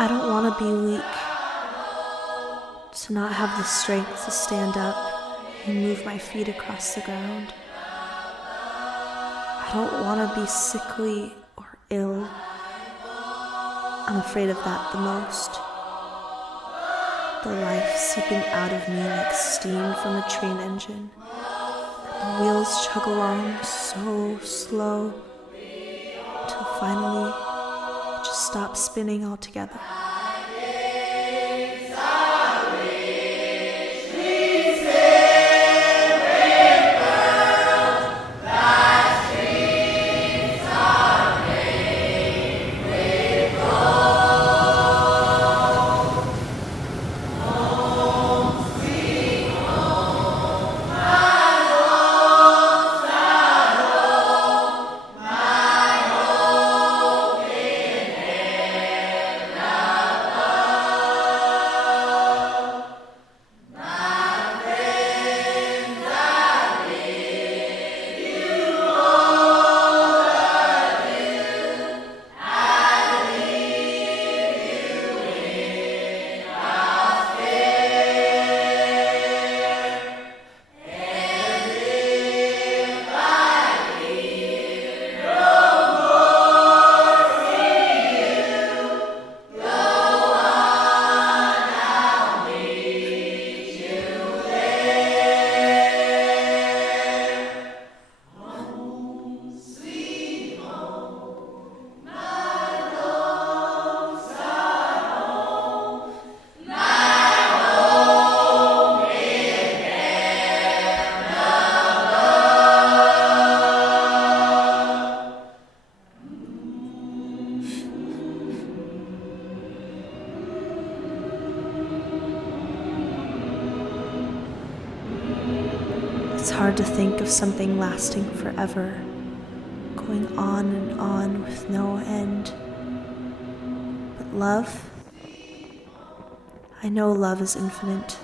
I don't want to be weak, to not have the strength to stand up and move my feet across the ground. I don't want to be sickly or ill. I'm afraid of that the most. The life seeping out of me like steam from a train engine. The wheels chug along so slow until finally it just stops spinning altogether. It's hard to think of something lasting forever, going on and on with no end. But love? I know love is infinite.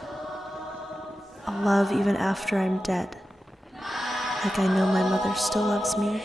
I'll love even after I'm dead, like I know my mother still loves me.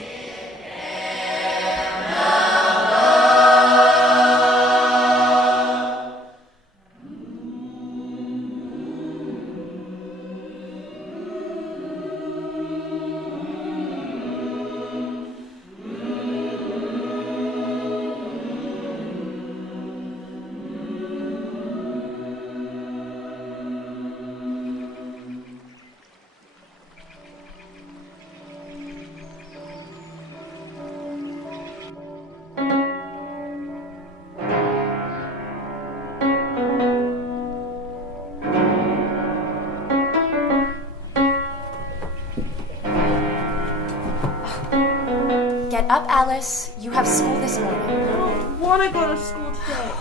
Get up, Alice. You have school this morning. I don't want to go to school today.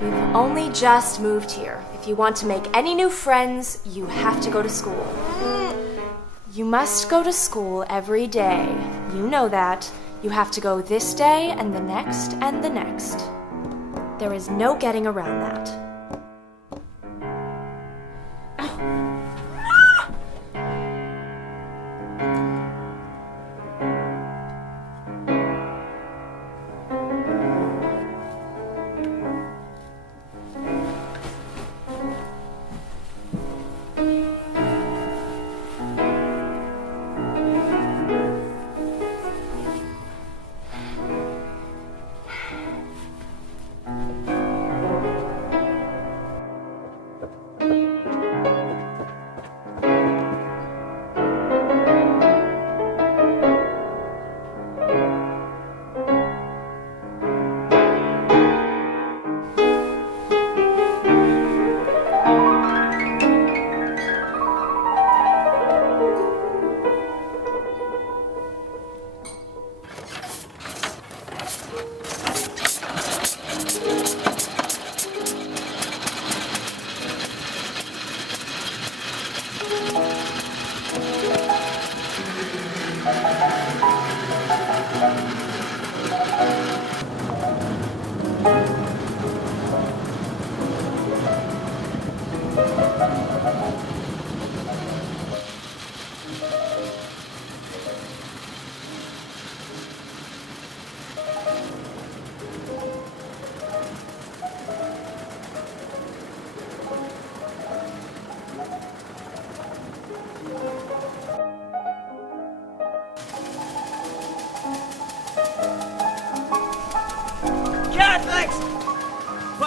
We've only just moved here. If you want to make any new friends, you have to go to school. You must go to school every day. You know that. You have to go this day and the next and the next. There is no getting around that.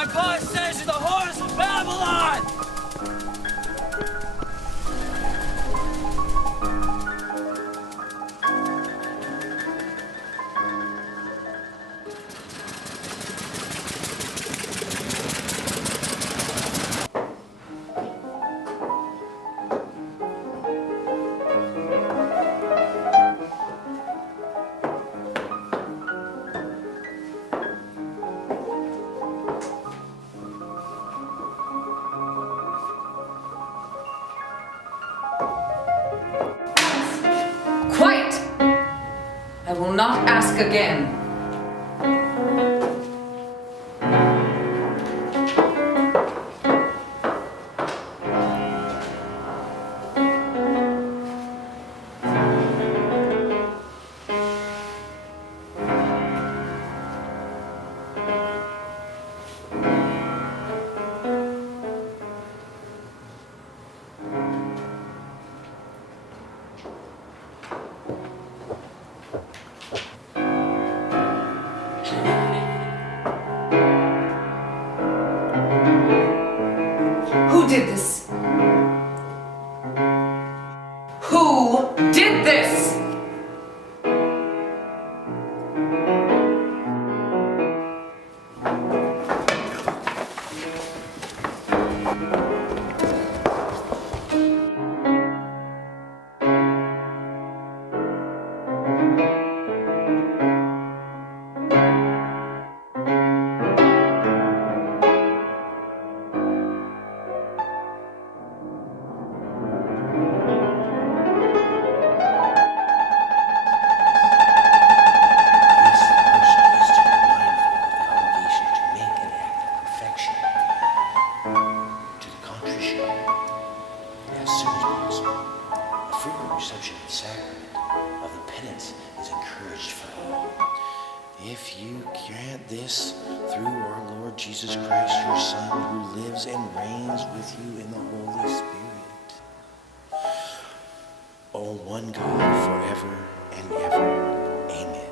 My boss says you're the horse of Babylon! Quiet! I will not ask again. Who did this? Who did this? If you grant this through our Lord Jesus Christ, your Son, who lives and reigns with you in the Holy Spirit, O one God, forever and ever. Amen.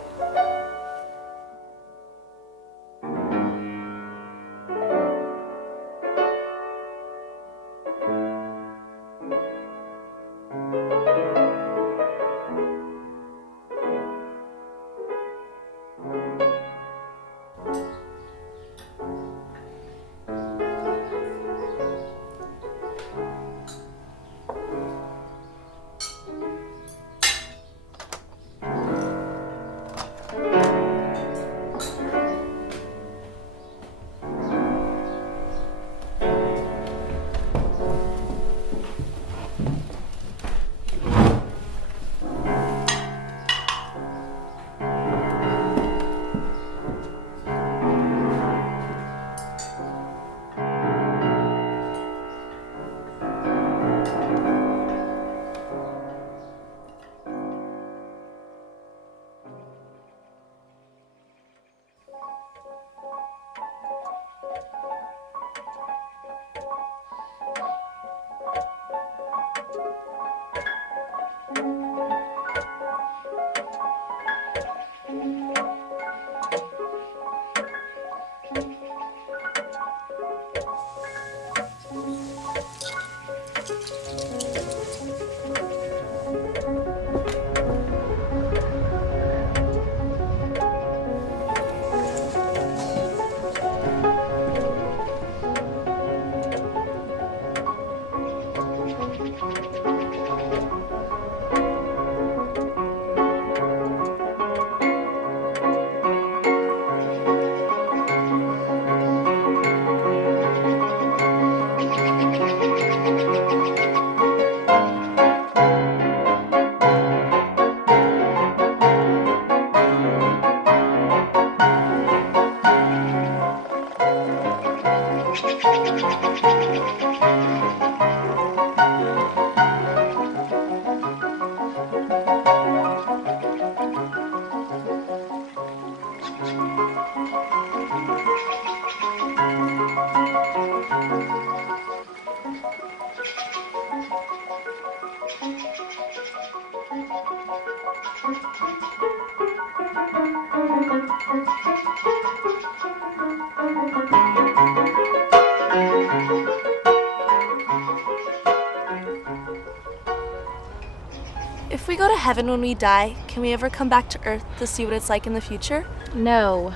go to heaven when we die, can we ever come back to Earth to see what it's like in the future? No.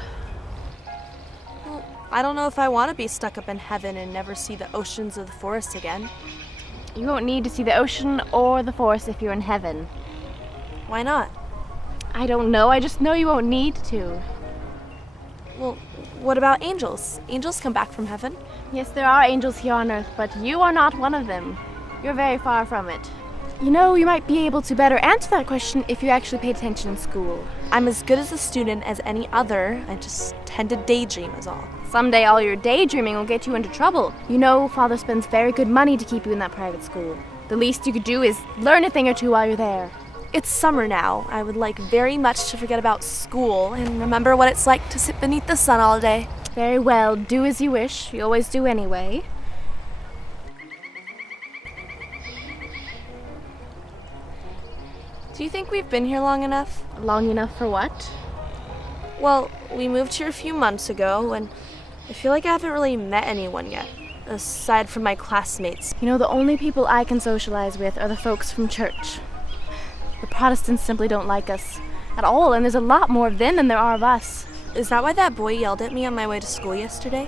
Well, I don't know if I want to be stuck up in heaven and never see the oceans or the forest again. You won't need to see the ocean or the forest if you're in heaven. Why not? I don't know, I just know you won't need to. Well, what about angels? Angels come back from heaven. Yes, there are angels here on Earth, but you are not one of them. You're very far from it. You know, you might be able to better answer that question if you actually paid attention in school. I'm as good as a student as any other. I just tend to daydream is all. Someday all your daydreaming will get you into trouble. You know, Father spends very good money to keep you in that private school. The least you could do is learn a thing or two while you're there. It's summer now. I would like very much to forget about school and remember what it's like to sit beneath the sun all day. Very well, do as you wish. You always do anyway. Do you think we've been here long enough? Long enough for what? Well, we moved here a few months ago, and I feel like I haven't really met anyone yet, aside from my classmates. You know, the only people I can socialize with are the folks from church. The Protestants simply don't like us at all, and there's a lot more of them than there are of us. Is that why that boy yelled at me on my way to school yesterday?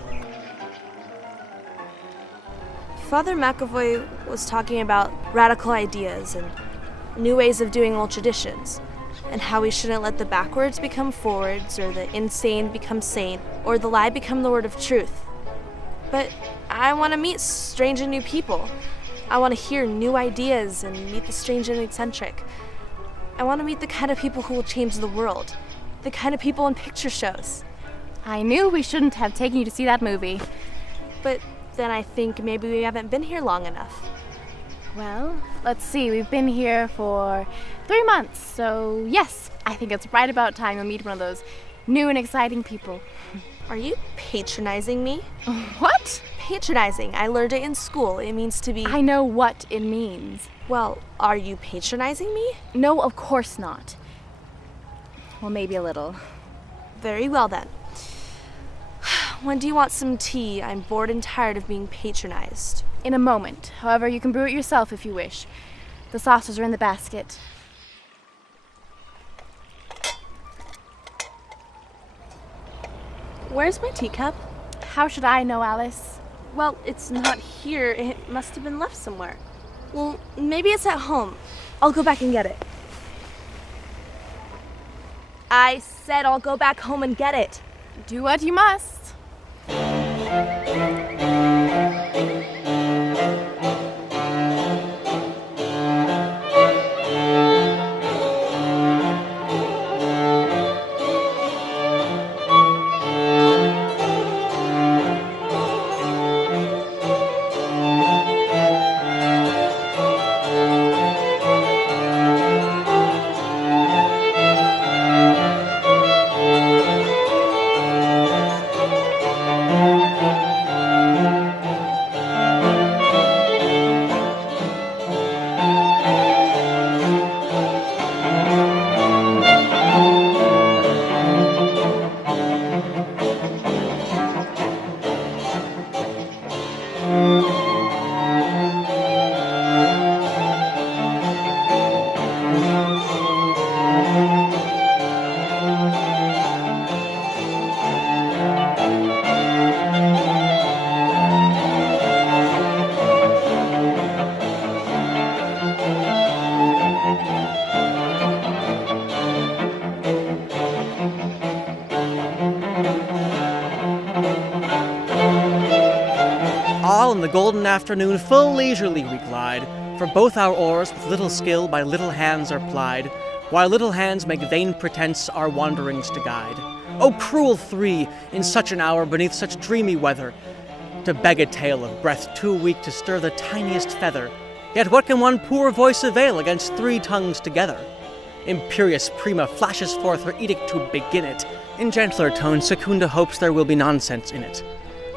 Father McAvoy was talking about radical ideas and new ways of doing old traditions, and how we shouldn't let the backwards become forwards, or the insane become sane, or the lie become the word of truth. But I want to meet strange and new people. I want to hear new ideas and meet the strange and eccentric. I want to meet the kind of people who will change the world, the kind of people in picture shows. I knew we shouldn't have taken you to see that movie. But then I think maybe we haven't been here long enough. Well, let's see, we've been here for 3 months, so yes, I think it's right about time you'll meet one of those new and exciting people. Are you patronizing me? What? Patronizing. I learned it in school. It means to be... I know what it means. Well, are you patronizing me? No, of course not. Well, maybe a little. Very well then. When do you want some tea? I'm bored and tired of being patronized. In a moment. However, you can brew it yourself if you wish. The saucers are in the basket. Where's my teacup? How should I know, Alice? Well, it's not here. It must have been left somewhere. Well, maybe it's at home. I'll go back and get it. I said I'll go back home and get it. Do what you must. All in the golden afternoon full leisurely we glide, for both our oars with little skill by little hands are plied, while little hands make vain pretense our wanderings to guide. O cruel three, in such an hour beneath such dreamy weather, to beg a tale of breath too weak to stir the tiniest feather. Yet what can one poor voice avail against 3 tongues together? Imperious Prima flashes forth her edict to begin it. In gentler tones, Secunda hopes there will be nonsense in it,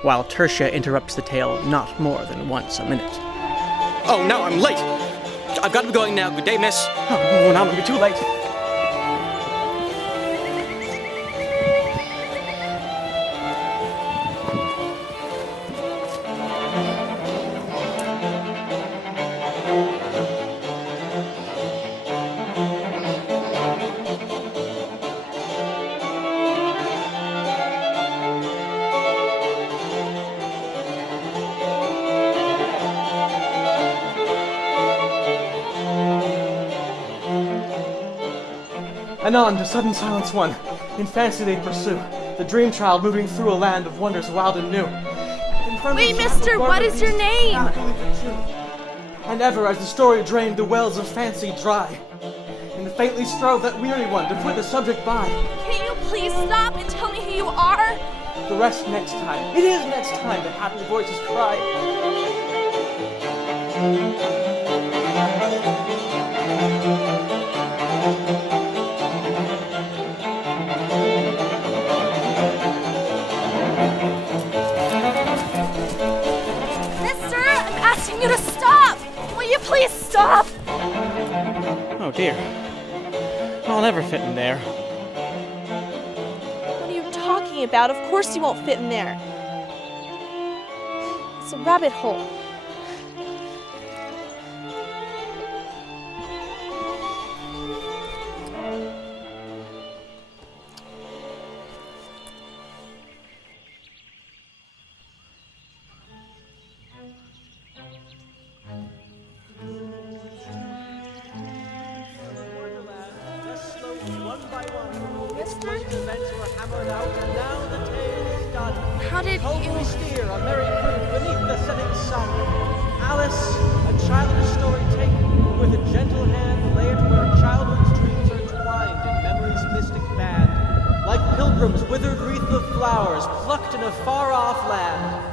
while Tertia interrupts the tale not more than once a minute. Oh, now I'm late! I've got to be going now. Good day, miss. Oh, now I'm gonna be too late. Anon to sudden silence one, in fancy they pursue, the dream child moving through a land of wonders wild and new. Wait, mister, what is your name? And ever as the story drained the wells of fancy dry, and faintly strove that weary one to put the subject by. Can't you please stop and tell me who you are? The rest next time. It is next time, the happy voices cry. Mister, I'm asking you to stop! Will you please stop? Oh dear. I'll never fit in there. What are you talking about? Of course you won't fit in there. It's a rabbit hole. How did you... We steer a merry cruise beneath the setting sun. Alice, a childish story take, with a gentle hand lay it where childhood's dreams are twined in memory's mystic band, like pilgrims' withered wreath of flowers plucked in a far-off land.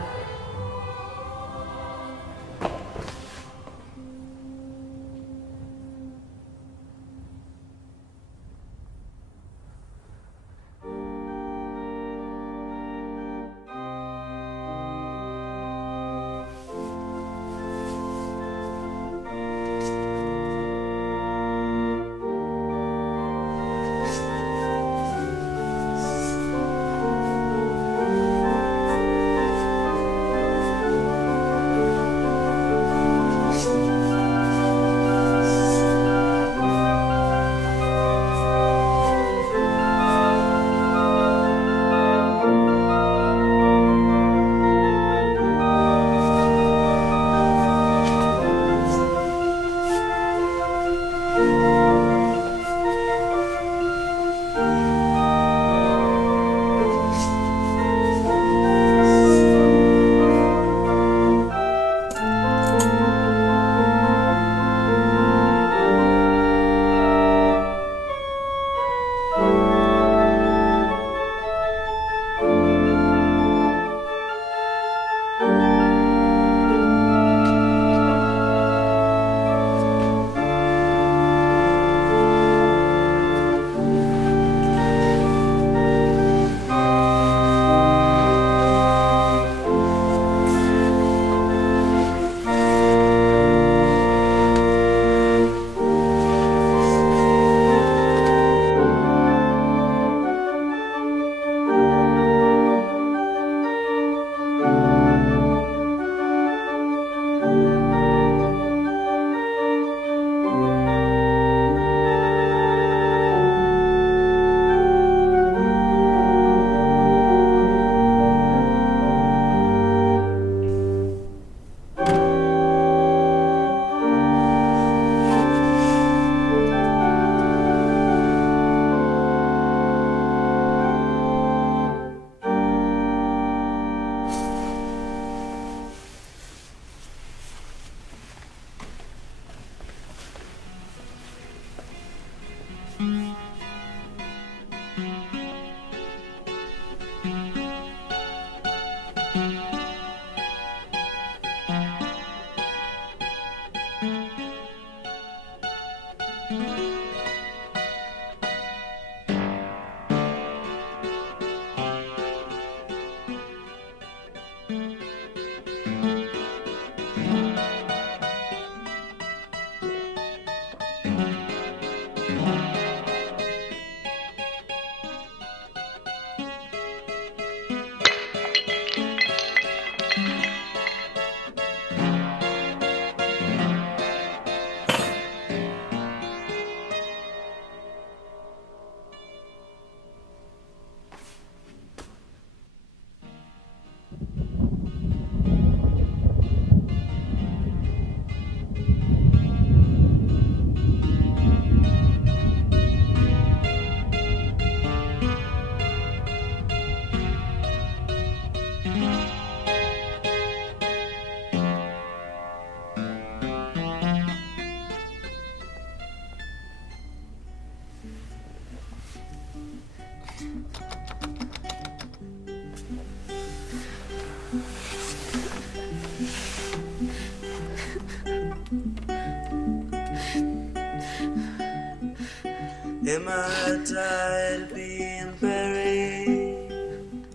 Am I tired of being buried?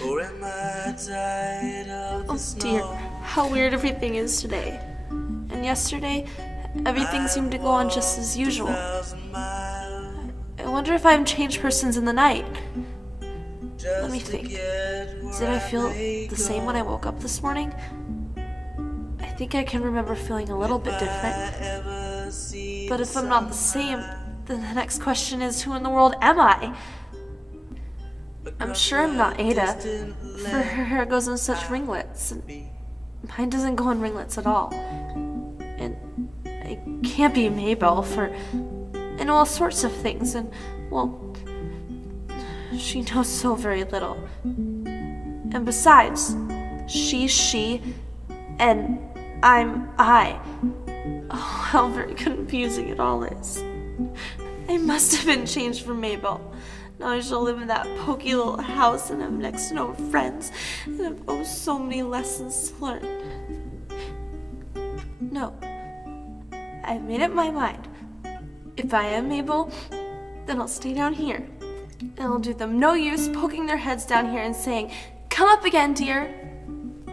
Or am I tired of the snow? Dear, how weird everything is today. And yesterday, everything seemed to go on just as usual. I wonder if I'm changed persons in the night. Let me think. Did I feel the same when I woke up this morning? I think I can remember feeling a little bit different. But if I'm not the same, then the next question is, who in the world am I? I'm sure I'm not Ada, for her hair goes in such ringlets, and mine doesn't go in ringlets at all. And I can't be Mabel, for I know all sorts of things, and, well, she knows so very little. And besides, she's she, and I'm I. Oh, how very confusing it all is. I must have been changed from Mabel. Now I shall live in that poky little house and have next to no friends, and have oh so many lessons to learn. No, I've made up my mind. If I am Mabel, then I'll stay down here, and I'll do them no use poking their heads down here and saying, "Come up again, dear."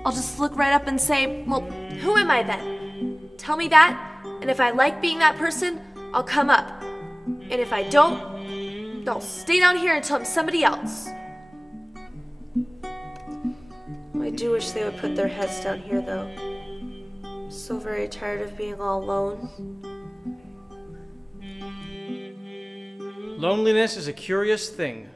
I'll just look right up and say, "Well, who am I then? Tell me that, and if I like being that person, I'll come up. And if I don't, I'll stay down here until I'm somebody else." I do wish they would put their heads down here, though. I'm so very tired of being all alone. Loneliness is a curious thing.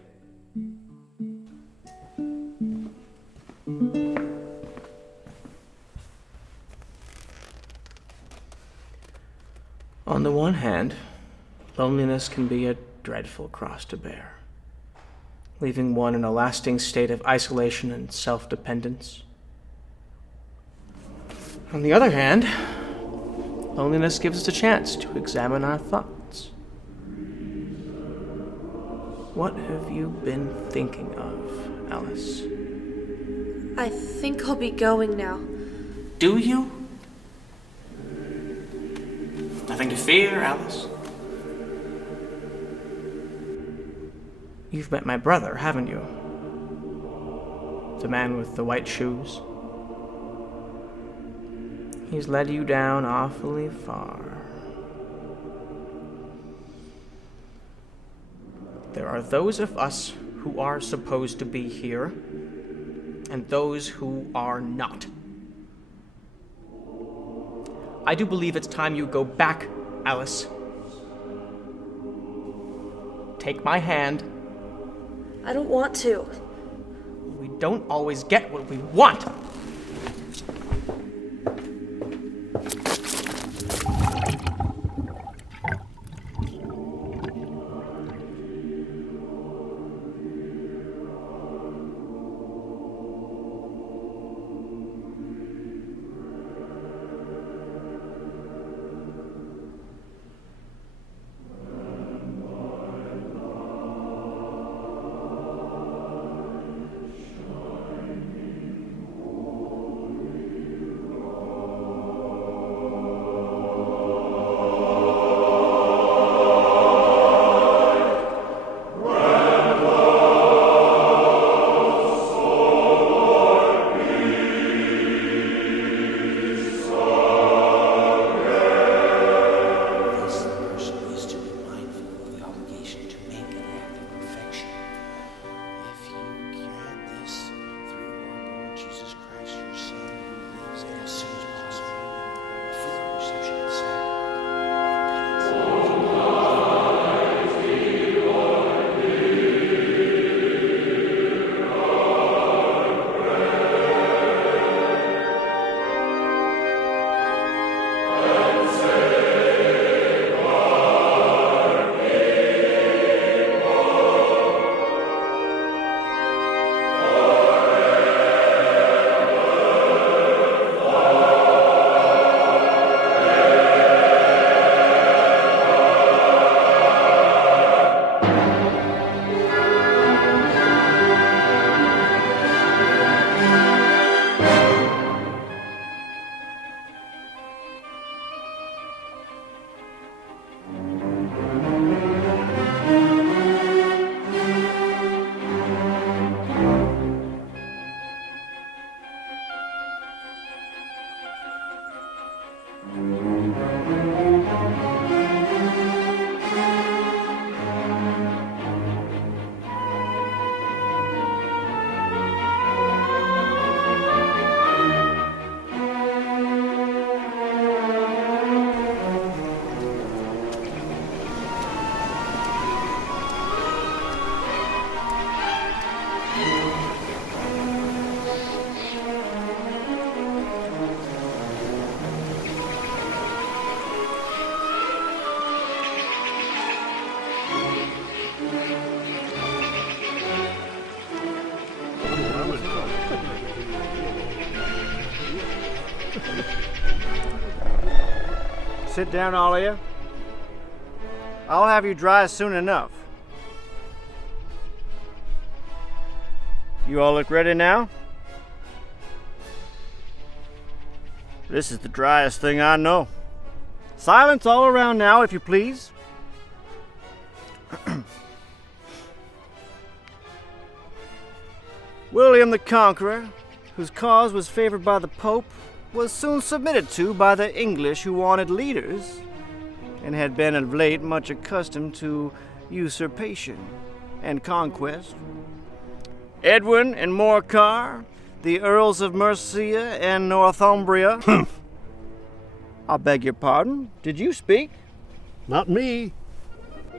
On the one hand, loneliness can be a dreadful cross to bear, leaving one in a lasting state of isolation and self-dependence. On the other hand, loneliness gives us a chance to examine our thoughts. What have you been thinking of, Alice? I think I'll be going now. Do you? Nothing to fear, Alice. You've met my brother, haven't you? The man with the white shoes. He's led you down awfully far. There are those of us who are supposed to be here, and those who are not. I do believe it's time you go back, Alice. Take my hand. I don't want to. We don't always get what we want. Sit down, all of you. I'll have you dry soon enough. You all look ready now? This is the driest thing I know. Silence all around now, if you please. William the Conqueror, whose cause was favored by the Pope, was soon submitted to by the English, who wanted leaders and had been of late much accustomed to usurpation and conquest. Edwin and Morcar, the Earls of Mercia and Northumbria. I beg your pardon, did you speak? Not me.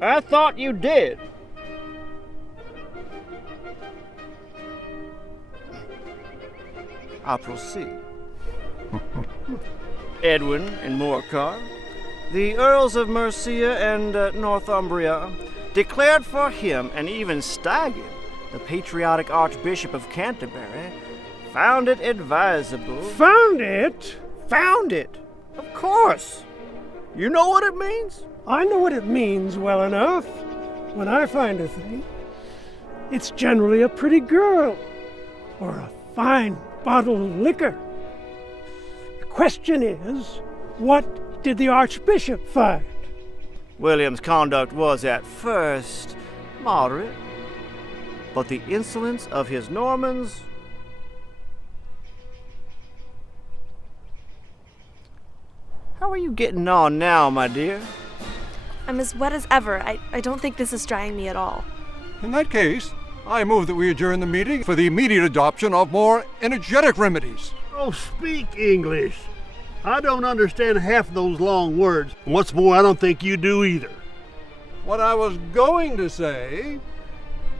I thought you did. I'll proceed. Edwin and Morcar, the Earls of Mercia and Northumbria, declared for him, and even Staggen, the patriotic Archbishop of Canterbury, found it advisable. Found it? Found it? Of course. You know what it means? I know what it means well enough. When I find a thing, it's generally a pretty girl or a fine bottle of liquor. The question is, what did the Archbishop find? William's conduct was at first moderate, but the insolence of his Normans... How are you getting on now, my dear? I'm as wet as ever. I don't think this is drying me at all. In that case, I move that we adjourn the meeting for the immediate adoption of more energetic remedies. Oh, speak English. I don't understand half those long words. What's more, I don't think you do either. What I was going to say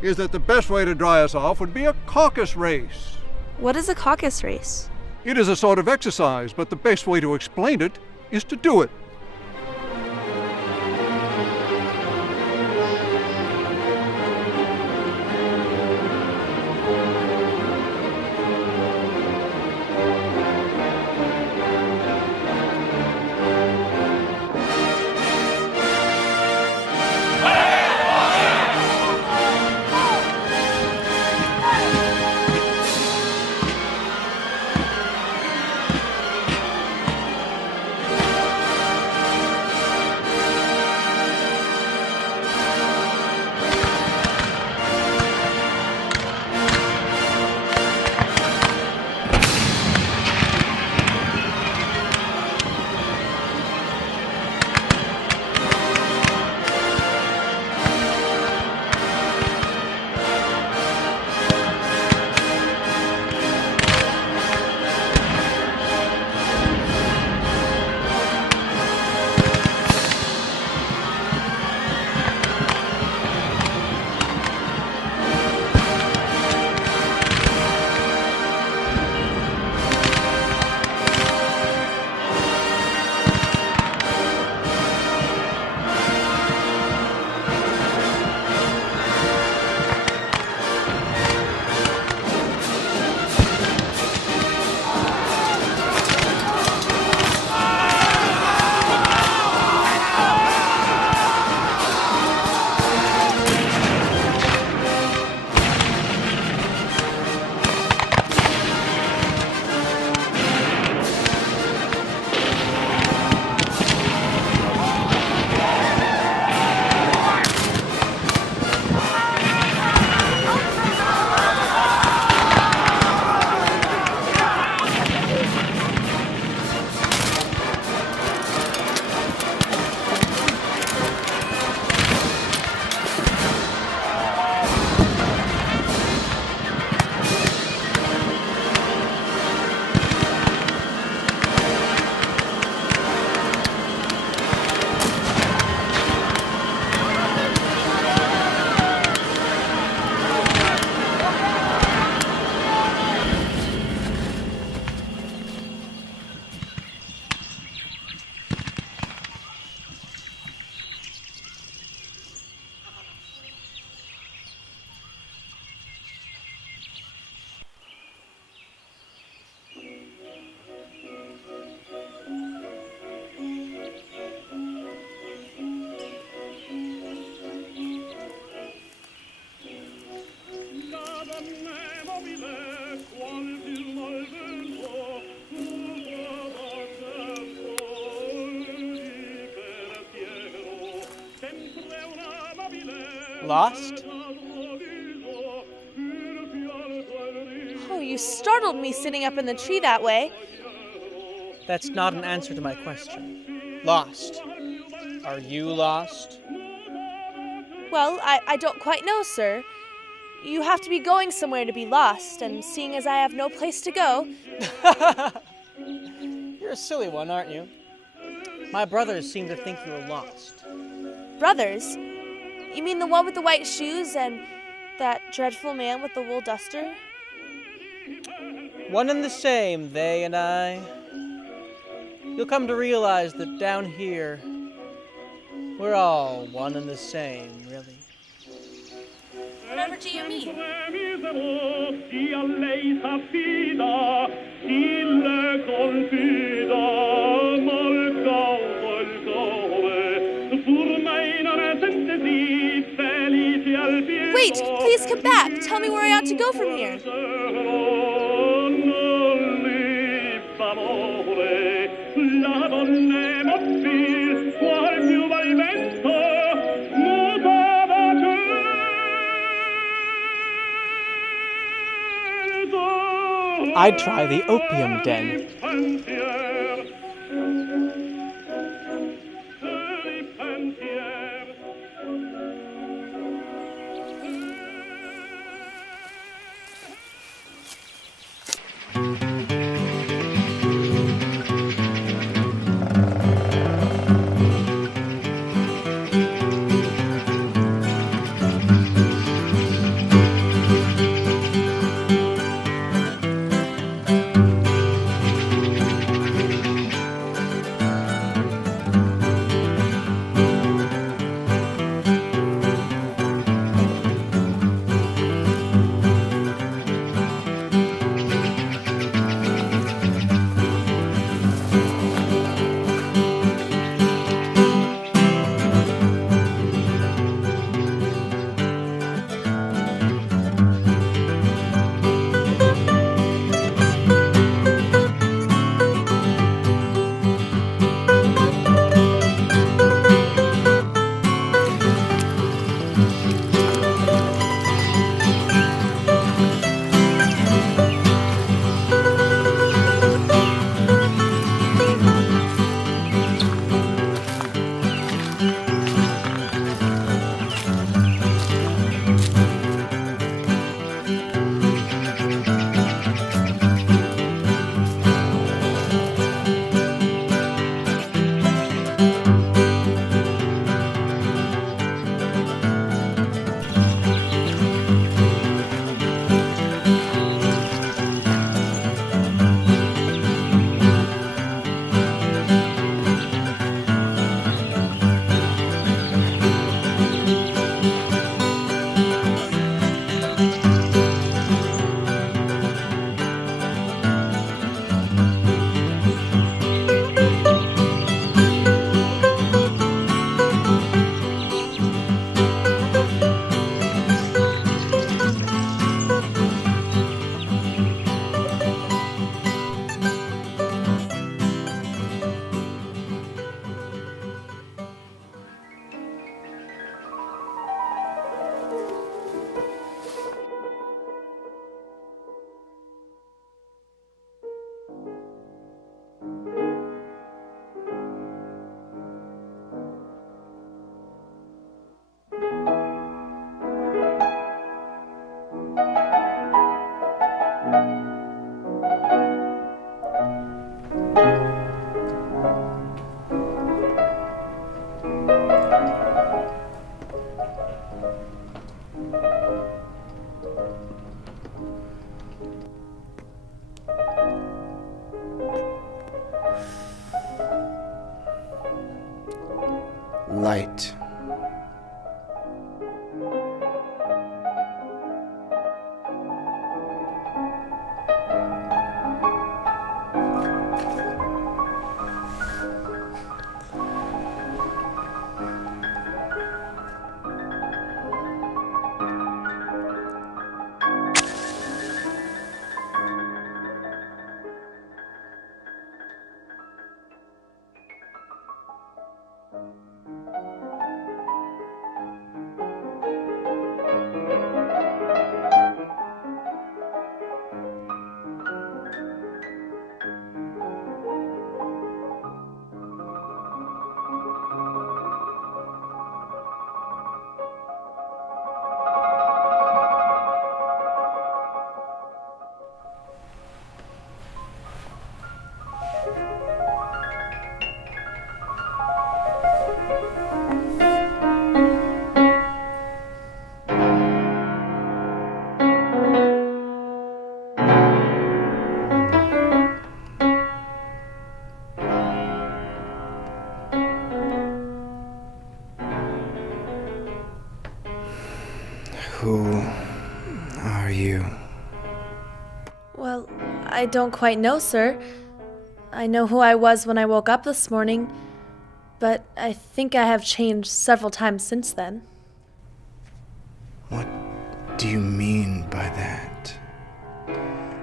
is that the best way to dry us off would be a caucus race. What is a caucus race? It is a sort of exercise, but the best way to explain it is to do it. Lost? Oh, you startled me sitting up in the tree that way. That's not an answer to my question. Lost. Are you lost? Well, I don't quite know, sir. You have to be going somewhere to be lost, and seeing as I have no place to go... You're a silly one, aren't you? My brothers seem to think you were lost. Brothers? You mean the one with the white shoes and that dreadful man with the wool duster? One and the same, they and I. You'll come to realize that down here, we're all one and the same, really. Whatever do you mean? Wait, please come back. Tell me where I ought to go from here. I'd try the opium den. Light. I don't quite know, sir. I know who I was when I woke up this morning, but I think I have changed several times since then. What do you mean by that?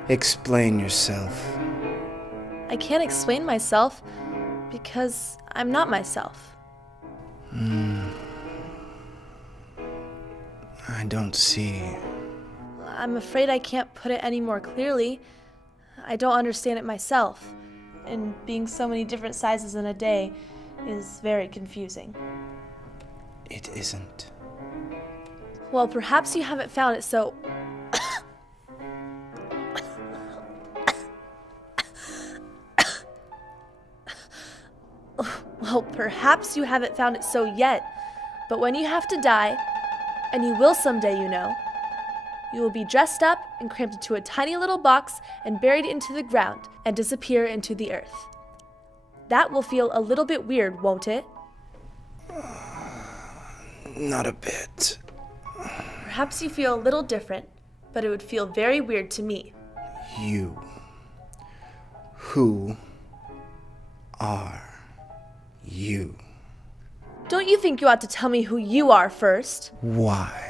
Explain yourself. I can't explain myself because I'm not myself. I don't see. I'm afraid I can't put it any more clearly. I don't understand it myself, and being so many different sizes in a day is very confusing. It isn't. Well, perhaps you haven't found it so... Well, perhaps you haven't found it so yet, but when you have to die, and you will someday, you know, you will be dressed up and crammed into a tiny little box and buried into the ground and disappear into the earth. That will feel a little bit weird, won't it? Not a bit. Perhaps you feel a little different, but it would feel very weird to me. You. Who are you? Don't you think you ought to tell me who you are first? Why?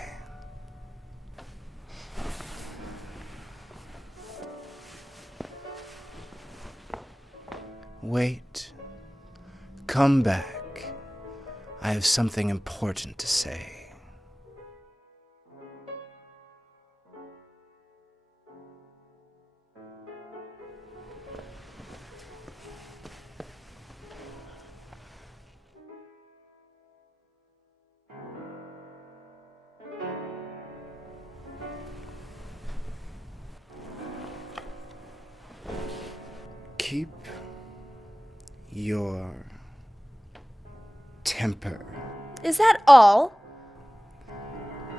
Wait. Come back. I have something important to say. Keep your temper. Is that all?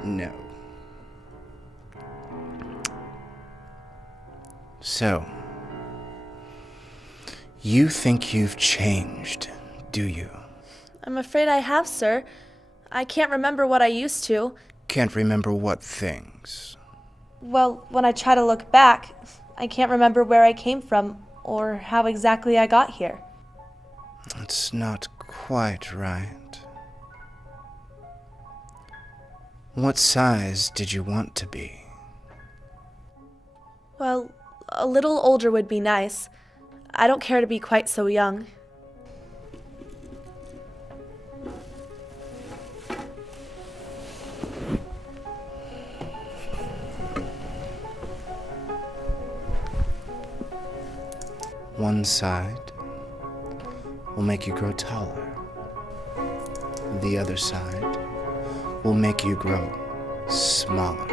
No. So, you think you've changed, do you? I'm afraid I have, sir. I can't remember what I used to. Can't remember what things? Well, when I try to look back, I can't remember where I came from or how exactly I got here. It's not quite right. What size did you want to be? Well, a little older would be nice. I don't care to be quite so young. One side will make you grow taller. The other side will make you grow smaller.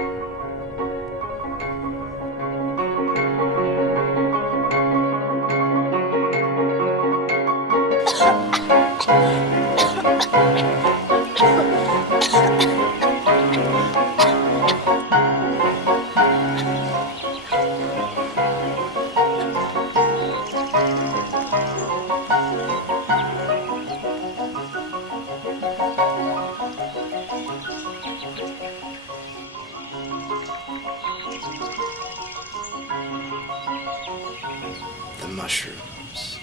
The mushrooms.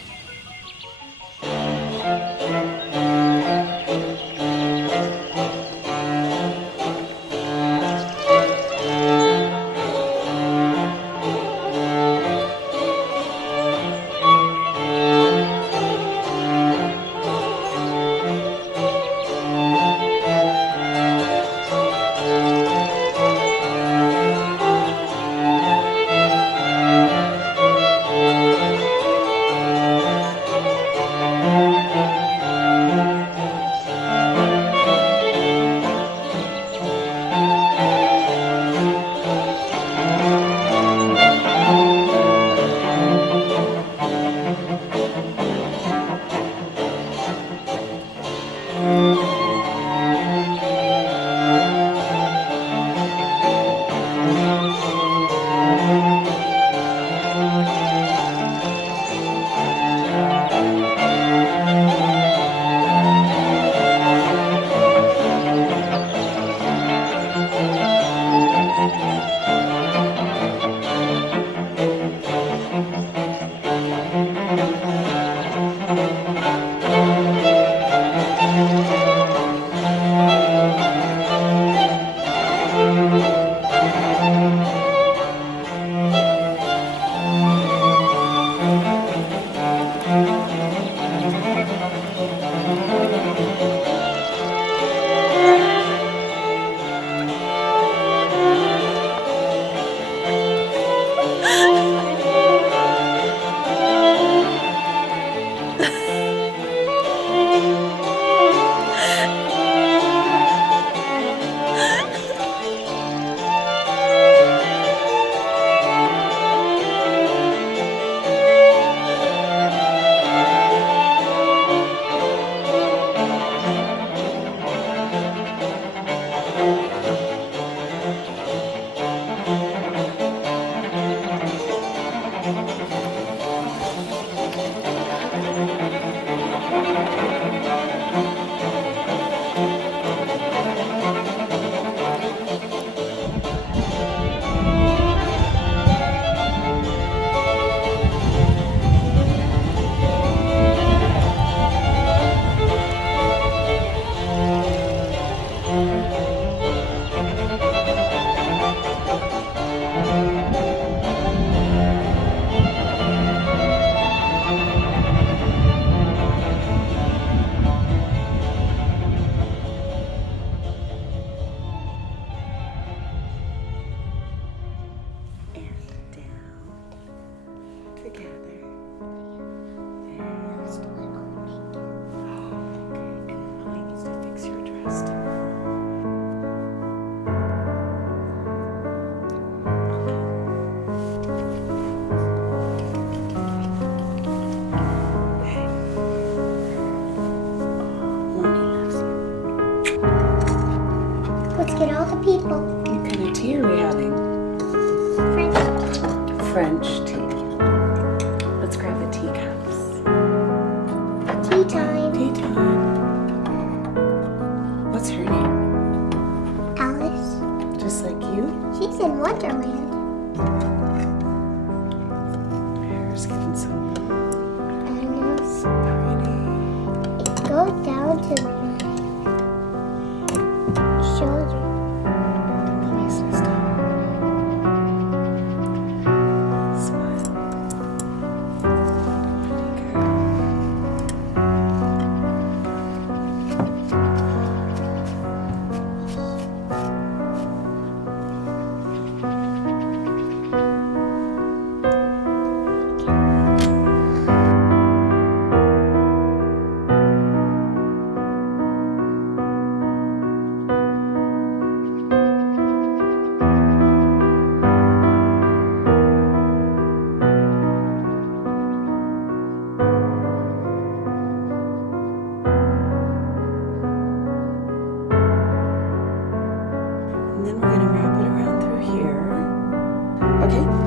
table. What kind of tea are we having? French tea. Let's grab the teacups. Tea time. Tea time. What's her name? Alice. Just like you? She's in Wonderland. Hair's getting so pretty. It goes down to my shoulder. That makes me stop. Smile. Pretty girl.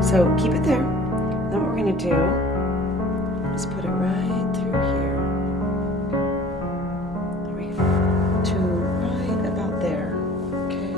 So keep it there. Then what we're going to do is put it right through here. There we go. To right about there. Okay.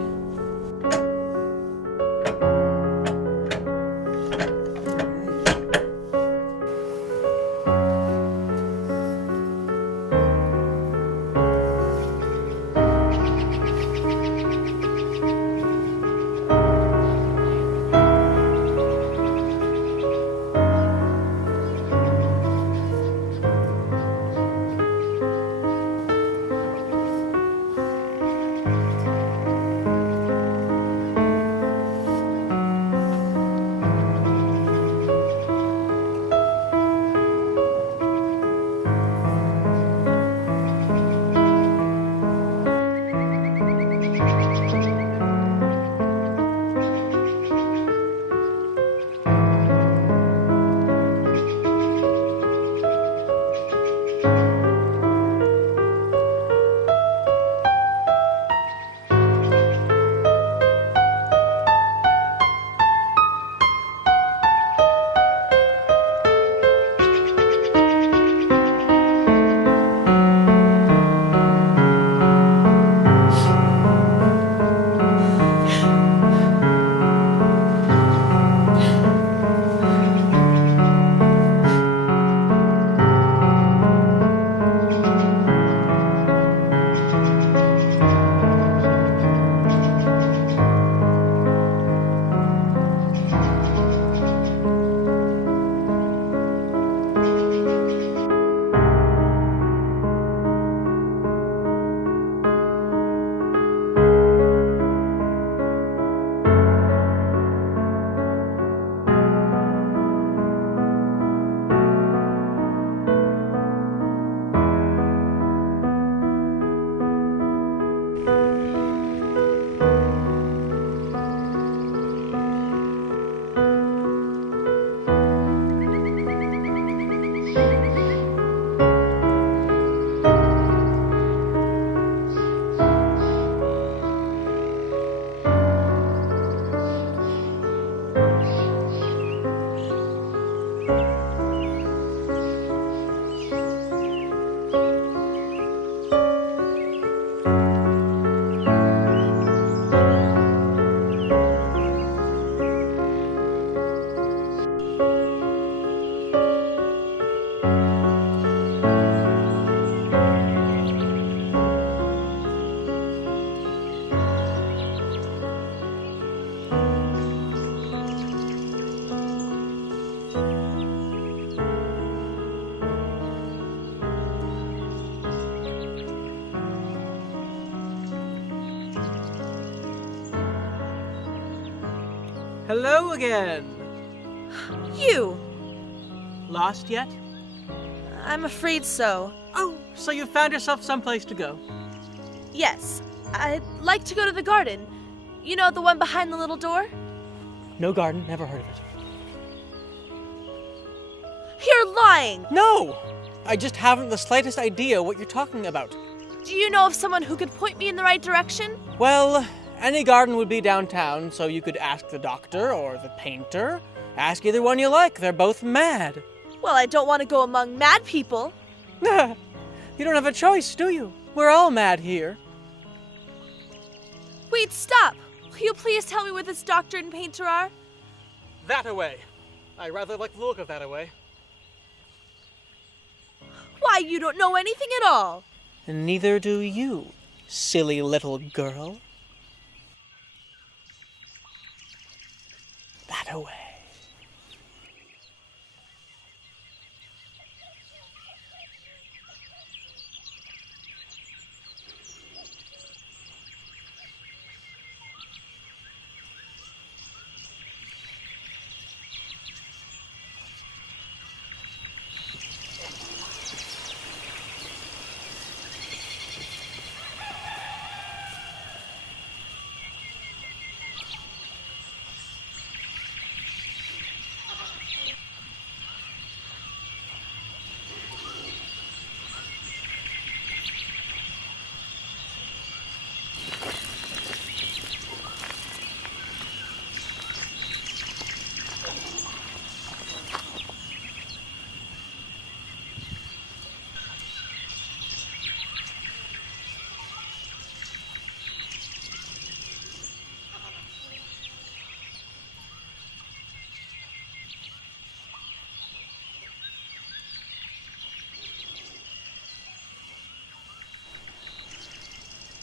Hello again. You! Lost yet? I'm afraid so. Oh, so you found yourself someplace to go? Yes. I'd like to go to the garden. You know, the one behind the little door? No garden, never heard of it. You're lying! No! I just haven't the slightest idea what you're talking about. Do you know of someone who could point me in the right direction? Well, Any garden would be downtown, so you could ask the doctor or the painter. Ask either one you like. They're both mad. Well, I don't want to go among mad people. You don't have a choice, do you? We're all mad here. Wait, stop! Will you please tell me where this doctor and painter are? That-a-way. I rather like the look of that-a-way. Why, you don't know anything at all. And neither do you, silly little girl. That-a-way.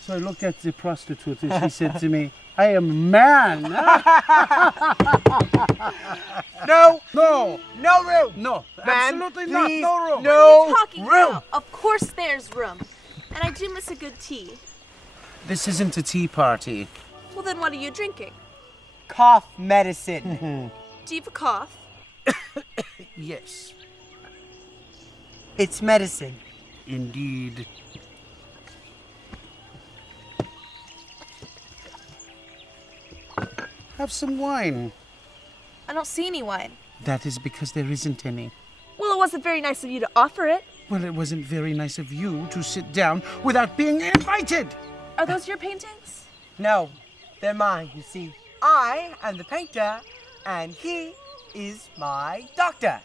So I looked at the prostitute and she said to me, I am a man. No. No. No room. No. Man, Absolutely please, not. No room. No What are you talking room. about? Of course there's room. And I do miss a good tea. This isn't a tea party. Well, then what are you drinking? Cough medicine. Do you have a cough? Yes. It's medicine. Indeed. Have some wine. I don't see any wine. That is because there isn't any. Well, it wasn't very nice of you to offer it. Well, it wasn't very nice of you to sit down without being invited. Are those your paintings? No, they're mine, you see. I am the painter, and he is my doctor.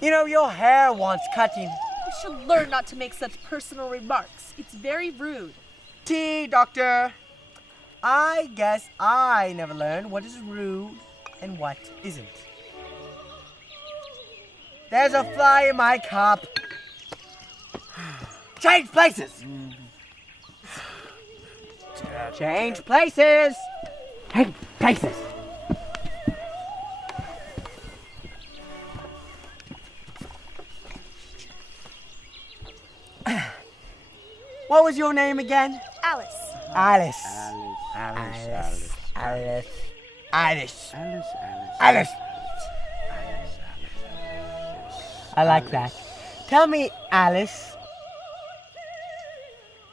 You know, your hair wants cutting. You should learn not to make such personal remarks. It's very rude. Tea, doctor. I guess I never learned what is rude and what isn't. There's a fly in my cup. Change places. Change places. Change places. What was your name again? Alice. Alice. Alice. Alice. Alice. Alice. Alice. I like that. Tell me, Alice,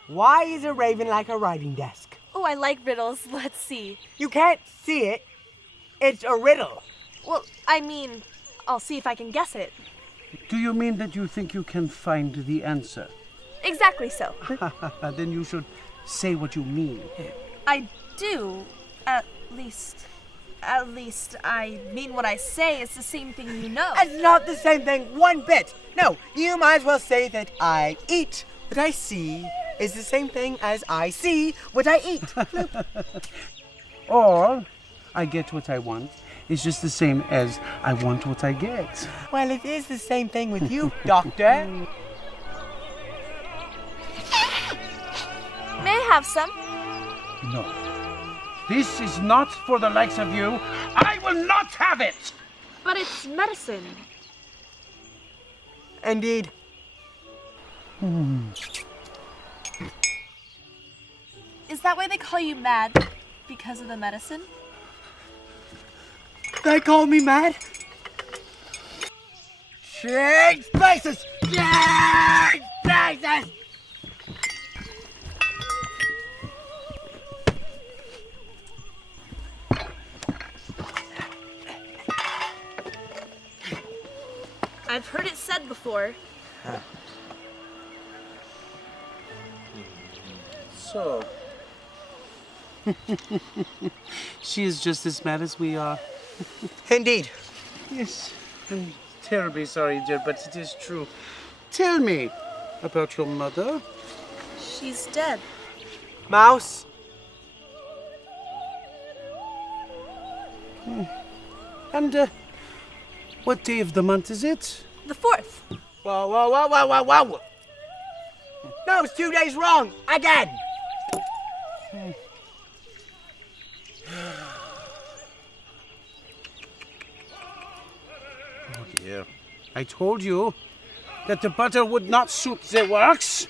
why is a raven like a writing desk? Oh, I like riddles. Let's see. You can't see it. It's a riddle. Well, I mean, I'll see if I can guess it. Do you mean that you think you can find the answer? Exactly so. Then you should say what you mean. I do. At least I mean what I say. It's the same thing you know. It's not the same thing one bit. No, you might as well say that I eat what I see is the same thing as I see what I eat. Or I get what I want. It's just the same as I want what I get. Well, it is the same thing with you, Doctor. May I have some? No. This is not for the likes of you. I will not have it! But it's medicine. Indeed. Is that why they call you mad? Because of the medicine? They call me mad? Change places! Change places! I've heard it said before, So. She is just as mad as we are. Indeed. Yes. I'm terribly sorry, dear, but it is true. Tell me about your mother. She's dead. Mouse? And, what day of the month is it? The 4th. Whoa, whoa, whoa, whoa, whoa, whoa! No, it's 2 days wrong! Again! Oh dear. I told you that the butter would not suit the works.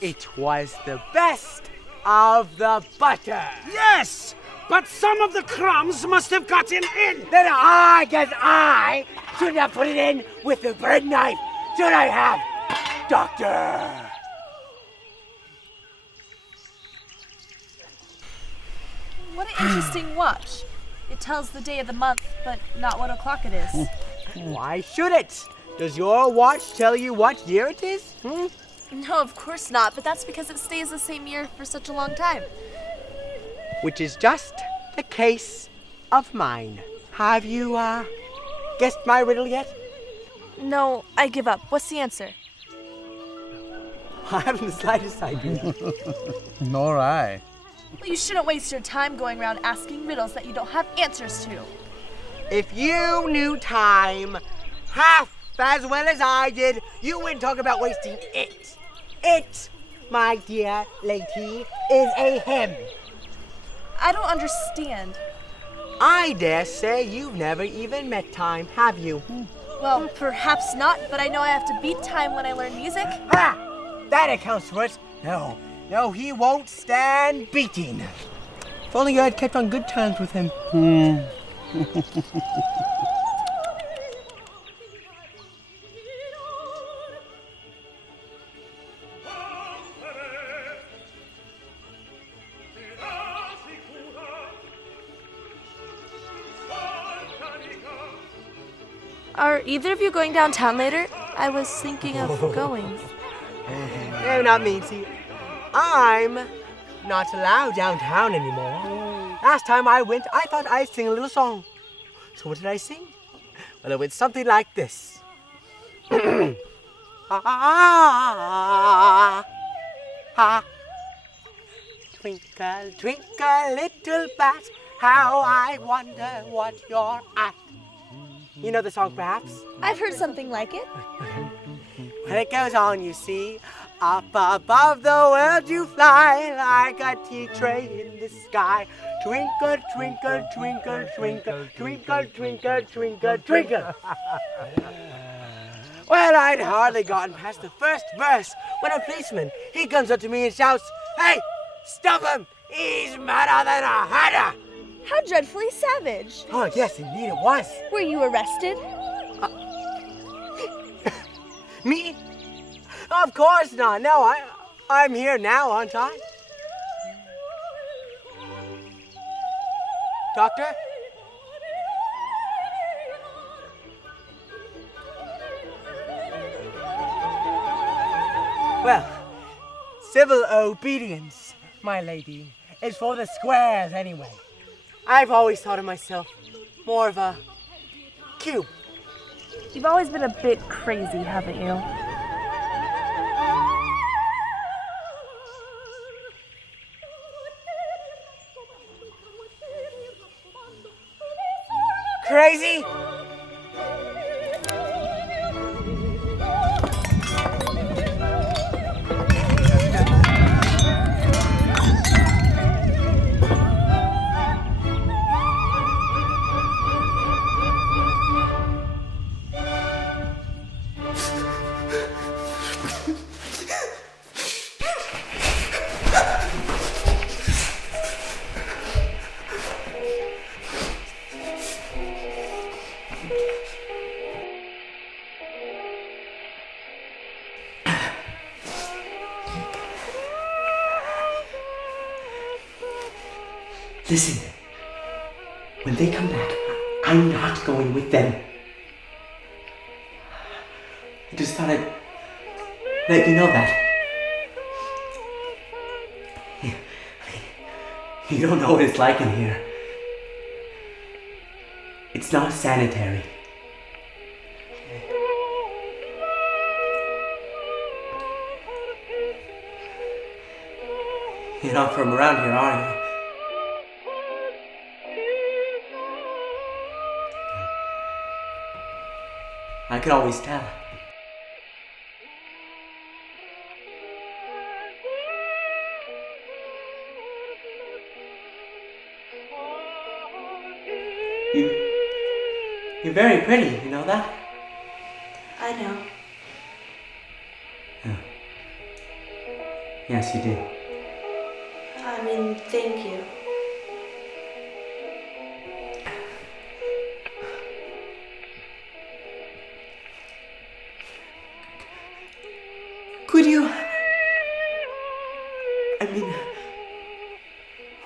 It was the best of the butter. Yes! But some of the crumbs must have gotten in. Then I guess I should have put it in with the bread knife. Should I have, Doctor? What an interesting watch. It tells the day of the month, but not what o'clock it is. Why should it? Does your watch tell you what year it is? No, of course not, but that's because it stays the same year for such a long time. Which is just the case of mine. Have you, guessed my riddle yet? No, I give up. What's the answer? I haven't the slightest idea. Nor I. Well, you shouldn't waste your time going around asking riddles that you don't have answers to. If you knew time half as well as I did, you wouldn't talk about wasting it. It, my dear lady, is a him. I don't understand. I dare say you've never even met time, have you? Well, perhaps not, but I know I have to beat time when I learn music. Ha! That accounts for it. No, he won't stand beating. If only I had kept on good terms with him. Are either of you going downtown later? I was thinking of going. No, not me. See, I'm not allowed downtown anymore. Last time I went, I thought I'd sing a little song. So what did I sing? Well, it went something like this. Twinkle, twinkle, little bat, how I wonder what you're at. You know the song, perhaps? I've heard something like it. Well, it goes on, you see. Up above the world you fly like a tea tray in the sky. Twinkle, twinkle, twinkle, twinkle, twinkle, twinkle, twinkle, twinkle. Well, I'd hardly gotten past the first verse when a policeman, he comes up to me and shouts, "Hey, stop him! He's madder than a hatter!" How dreadfully savage. Oh, yes, indeed it was. Were you arrested? Me? Of course not. No, I'm here now, aren't I? Doctor? Well, civil obedience, my lady, is for the squares anyway. I've always thought of myself more of a cube. You've always been a bit crazy, haven't you? Crazy? Listen, when they come back, I'm not going with them. I just thought I'd let you know that. You don't know what it's like in here. It's not sanitary. You're not from around here, are you? I could always tell. You're very pretty, you know that? I know. Oh. Yes, you do. I mean, thank you. Could you...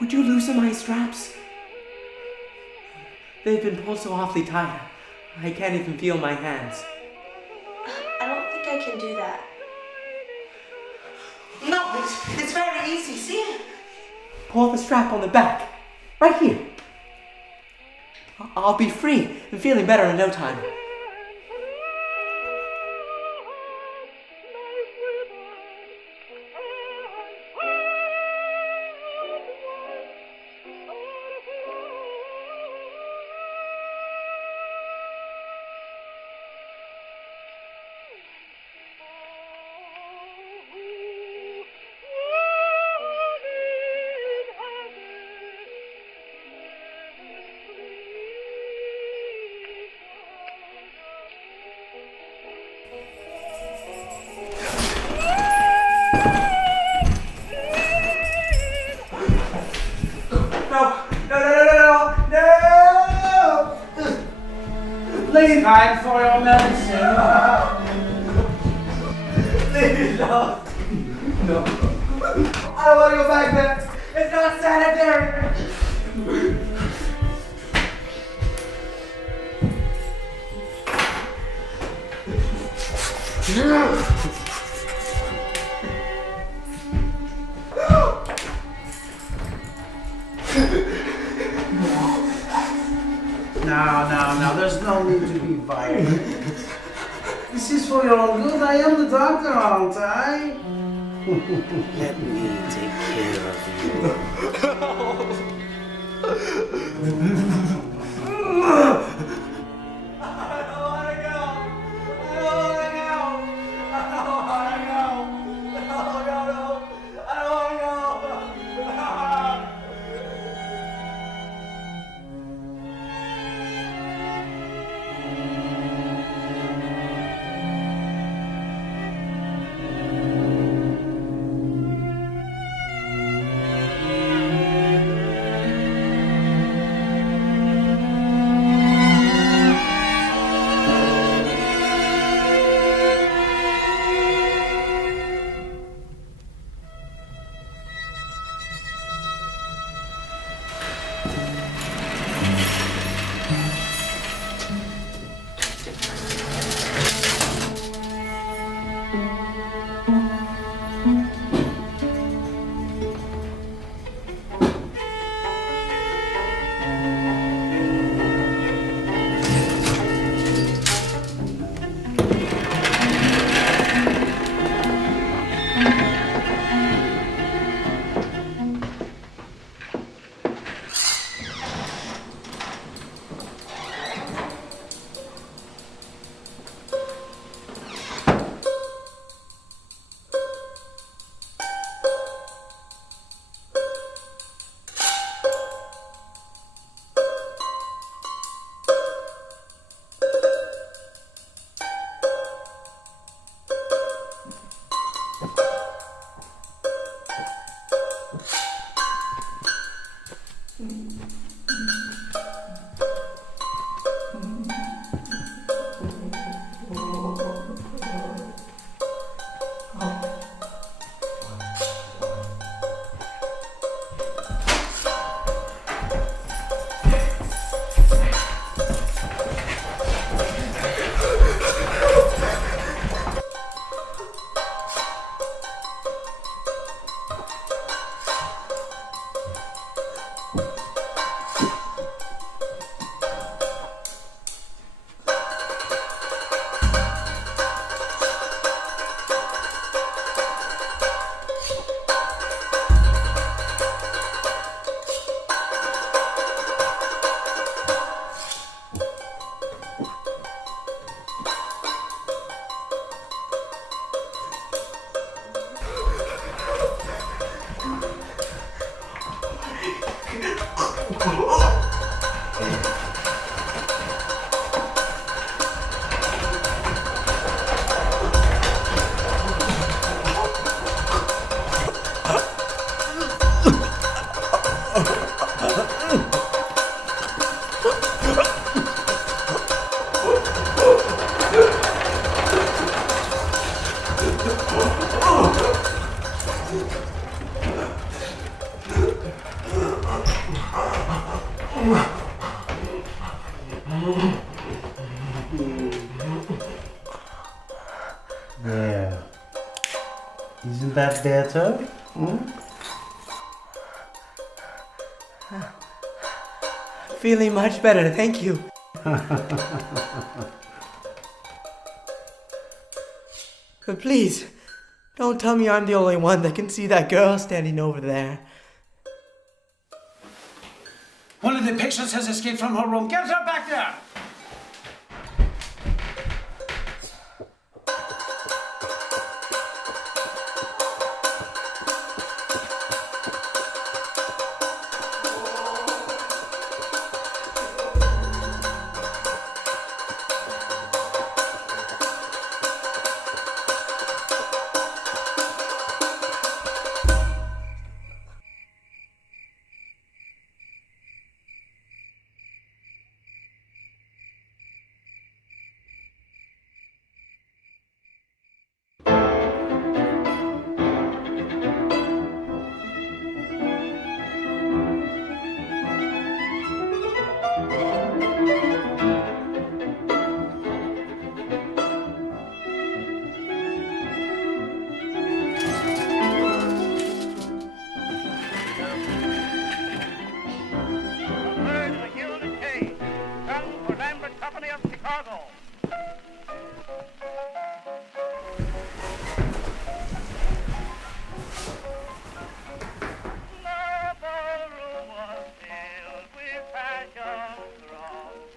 would you loosen my straps? They've been pulled so awfully tight. I can't even feel my hands. I don't think I can do that. No, it's very easy, see? Pull the strap on the back. Right here. I'll be free and feeling better in no time. Please, time for your medicine. Please, no. No. I don't want to go back there. It's not sanitary. No, there's no need to be violent. This is for your own good. I am the doctor, aren't I? Let me take care of There. Isn't that better? Hmm? Feeling much better, thank you. But please, don't tell me I'm the only one that can see that girl standing over there. One of the patients has escaped from her room. Get her back there!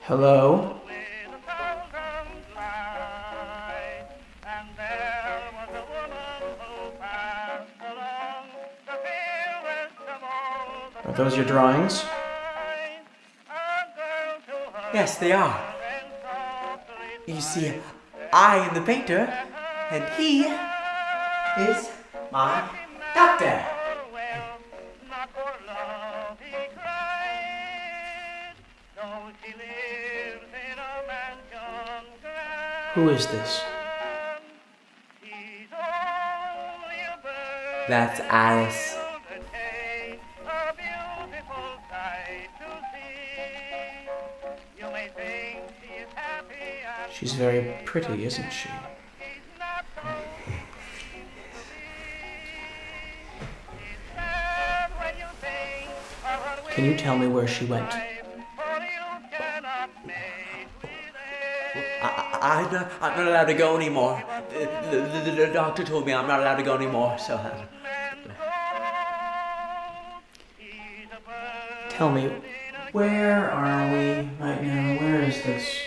Hello? Are those your drawings? Yes, they are. You see, I am the painter, and he is my doctor. Who is this? That's Alice. She's very pretty, isn't she? Can you tell me where she went? I'm not allowed to go anymore. The doctor told me I'm not allowed to go anymore, so... Tell me, where are we right now? Where is this?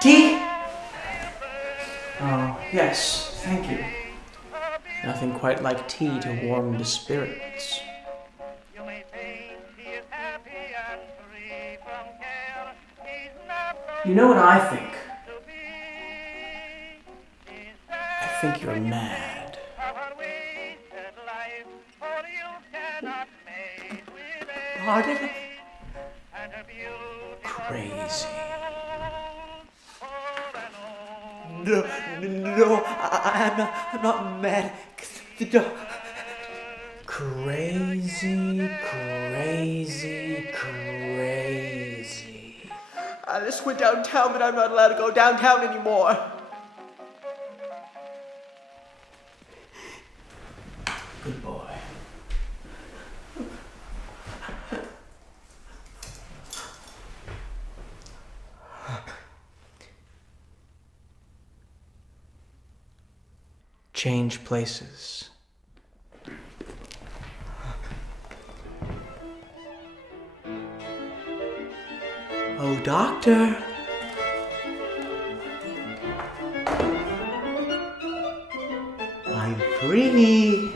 Tea? Oh, yes, thank you. Nothing quite like tea to warm the spirits. You know what I think? I think you're mad. Pardon? Crazy. No, I'm not mad. Crazy. Alice went downtown, but I'm not allowed to go downtown anymore. Good boy. Change places. Oh, doctor. I'm free.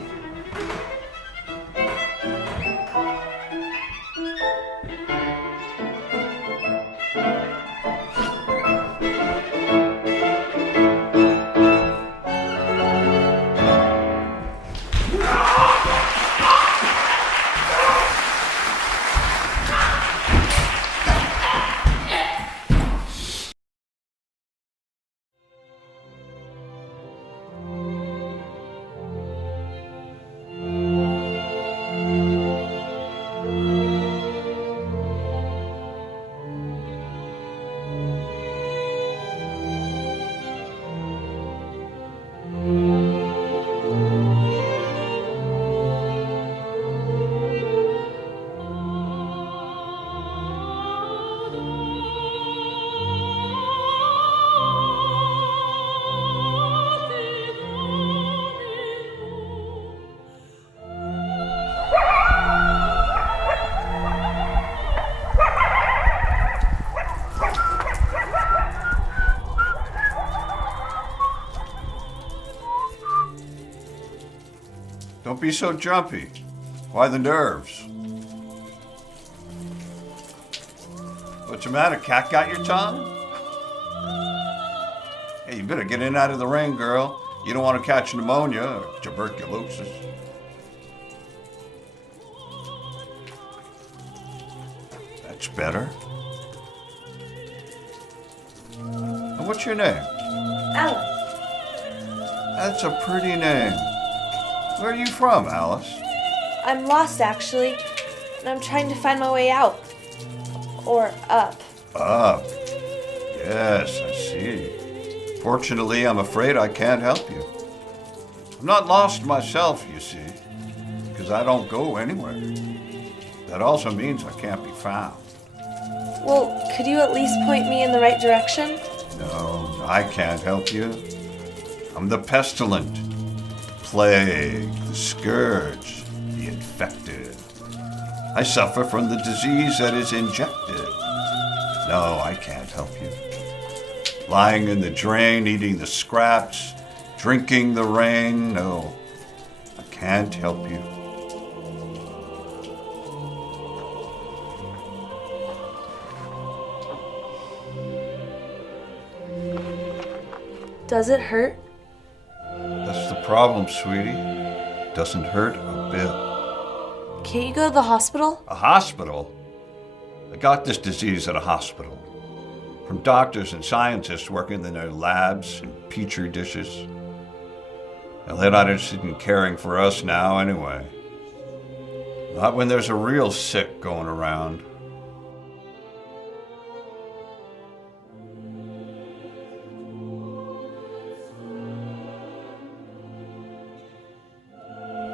be so jumpy? Why the nerves? What's the matter? Cat got your tongue? Hey, you better get in out of the rain, girl. You don't want to catch pneumonia or tuberculosis. That's better. And what's your name? Alice. That's a pretty name. Where are you from, Alice? I'm lost, actually, and I'm trying to find my way out. Or up. Up. Yes, I see. Fortunately, I'm afraid I can't help you. I'm not lost myself, you see, because I don't go anywhere. That also means I can't be found. Well, could you at least point me in the right direction? No, I can't help you. I'm the pestilent, the plague, the scourge, the infected. I suffer from the disease that is injected. No, I can't help you. Lying in the drain, eating the scraps, drinking the rain, no, I can't help you. Does it hurt? That's the problem, sweetie. Doesn't hurt a bit. Can't you go to the hospital? A hospital? I got this disease at a hospital. From doctors and scientists working in their labs and petri dishes. Well, they're not interested in caring for us now anyway. Not when there's a real sick going around.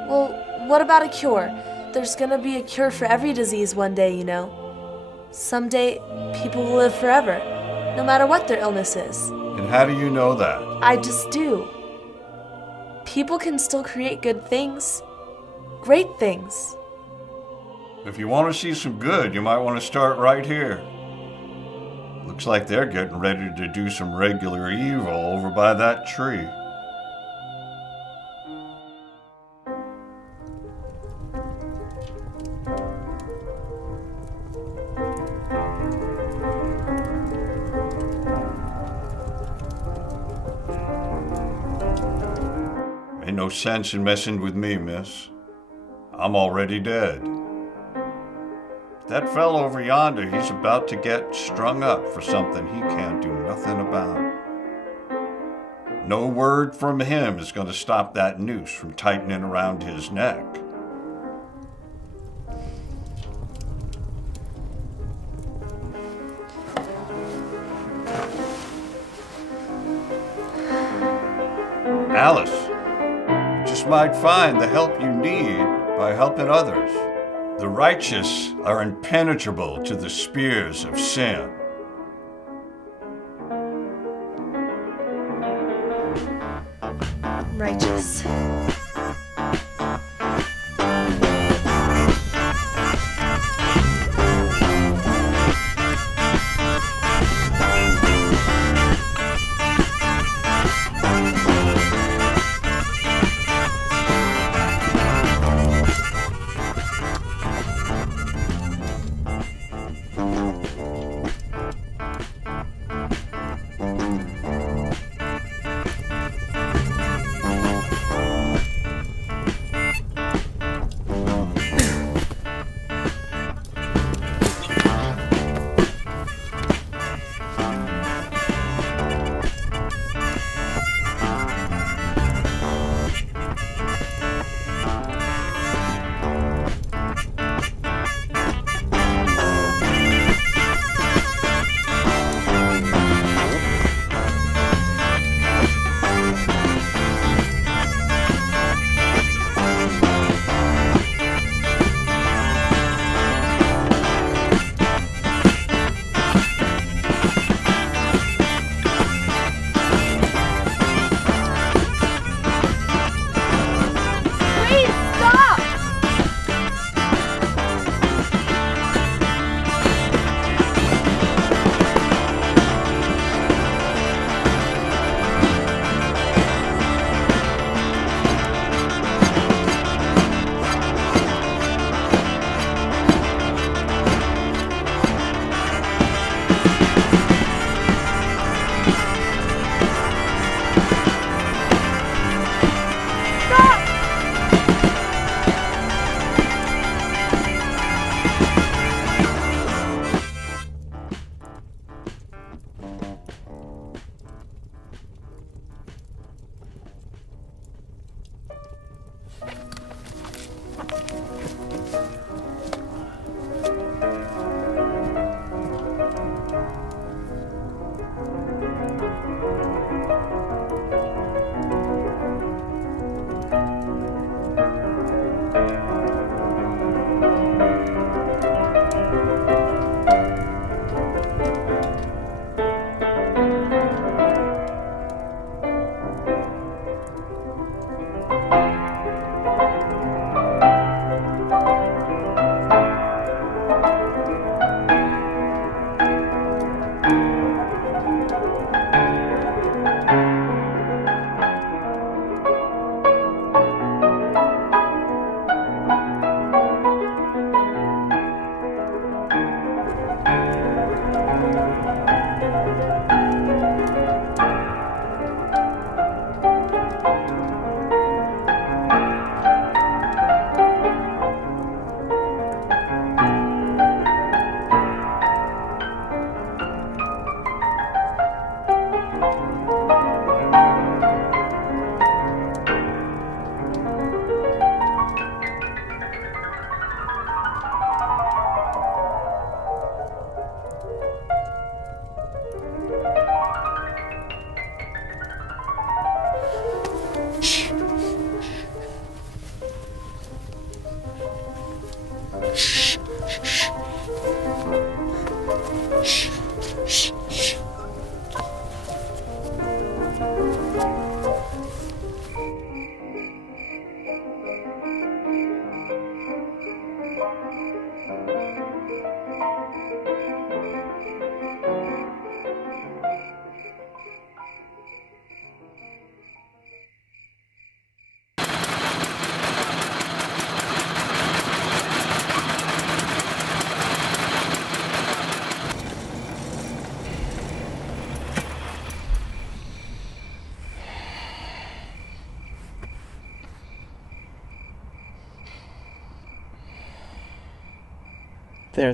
Well, what about a cure? There's gonna be a cure for every disease one day, you know. Someday, people will live forever, no matter what their illness is. And how do you know that? I just do. People can still create good things. Great things. If you want to see some good, you might want to start right here. Looks like they're getting ready to do some regular evil over by that tree. Ain't no sense in messing with me, miss. I'm already dead. That fellow over yonder, he's about to get strung up for something he can't do nothing about. No word from him is going to stop that noose from tightening around his neck. Alice, you just might find the help you need by helping others. The righteous are impenetrable to the spears of sin. Righteous.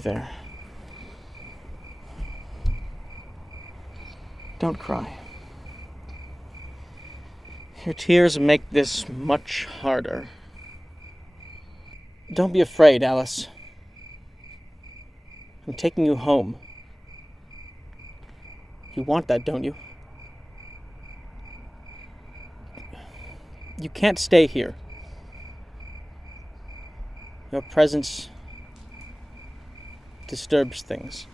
There. Don't cry. Your tears make this much harder. Don't be afraid, Alice. I'm taking you home. You want that, don't you? You can't stay here. Your presence disturbs things.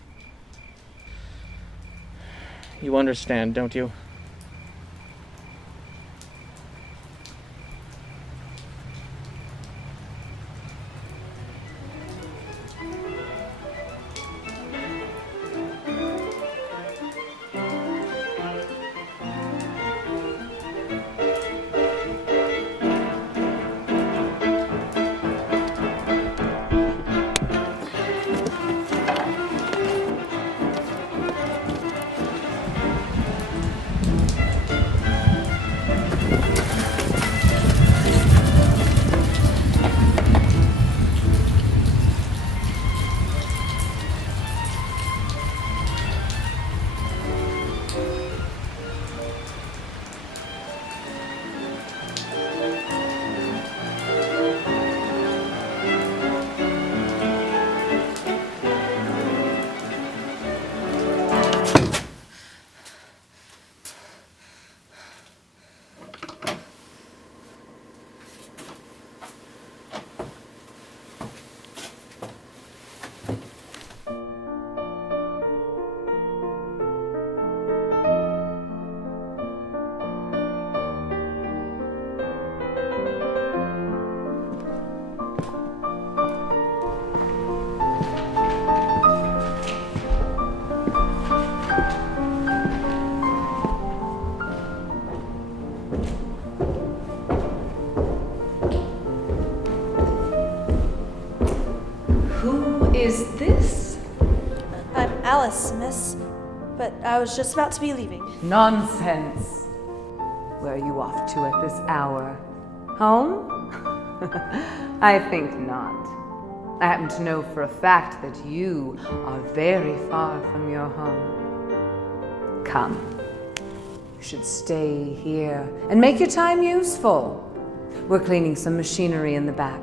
You understand, don't you? Is this? I'm Alice, miss. But I was just about to be leaving. Nonsense. Where are you off to at this hour? Home? I think not. I happen to know for a fact that you are very far from your home. Come. You should stay here and make your time useful. We're cleaning some machinery in the back.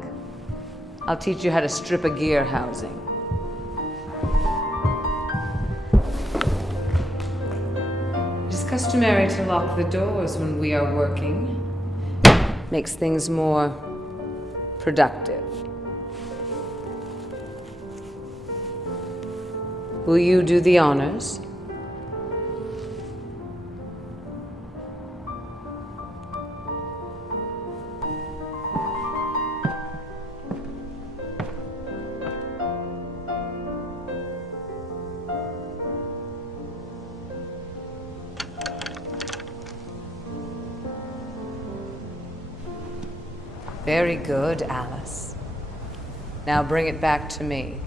I'll teach you how to strip a gear housing. It is customary to lock the doors when we are working. Makes things more productive. Will you do the honors? Very good, Alice. Now bring it back to me.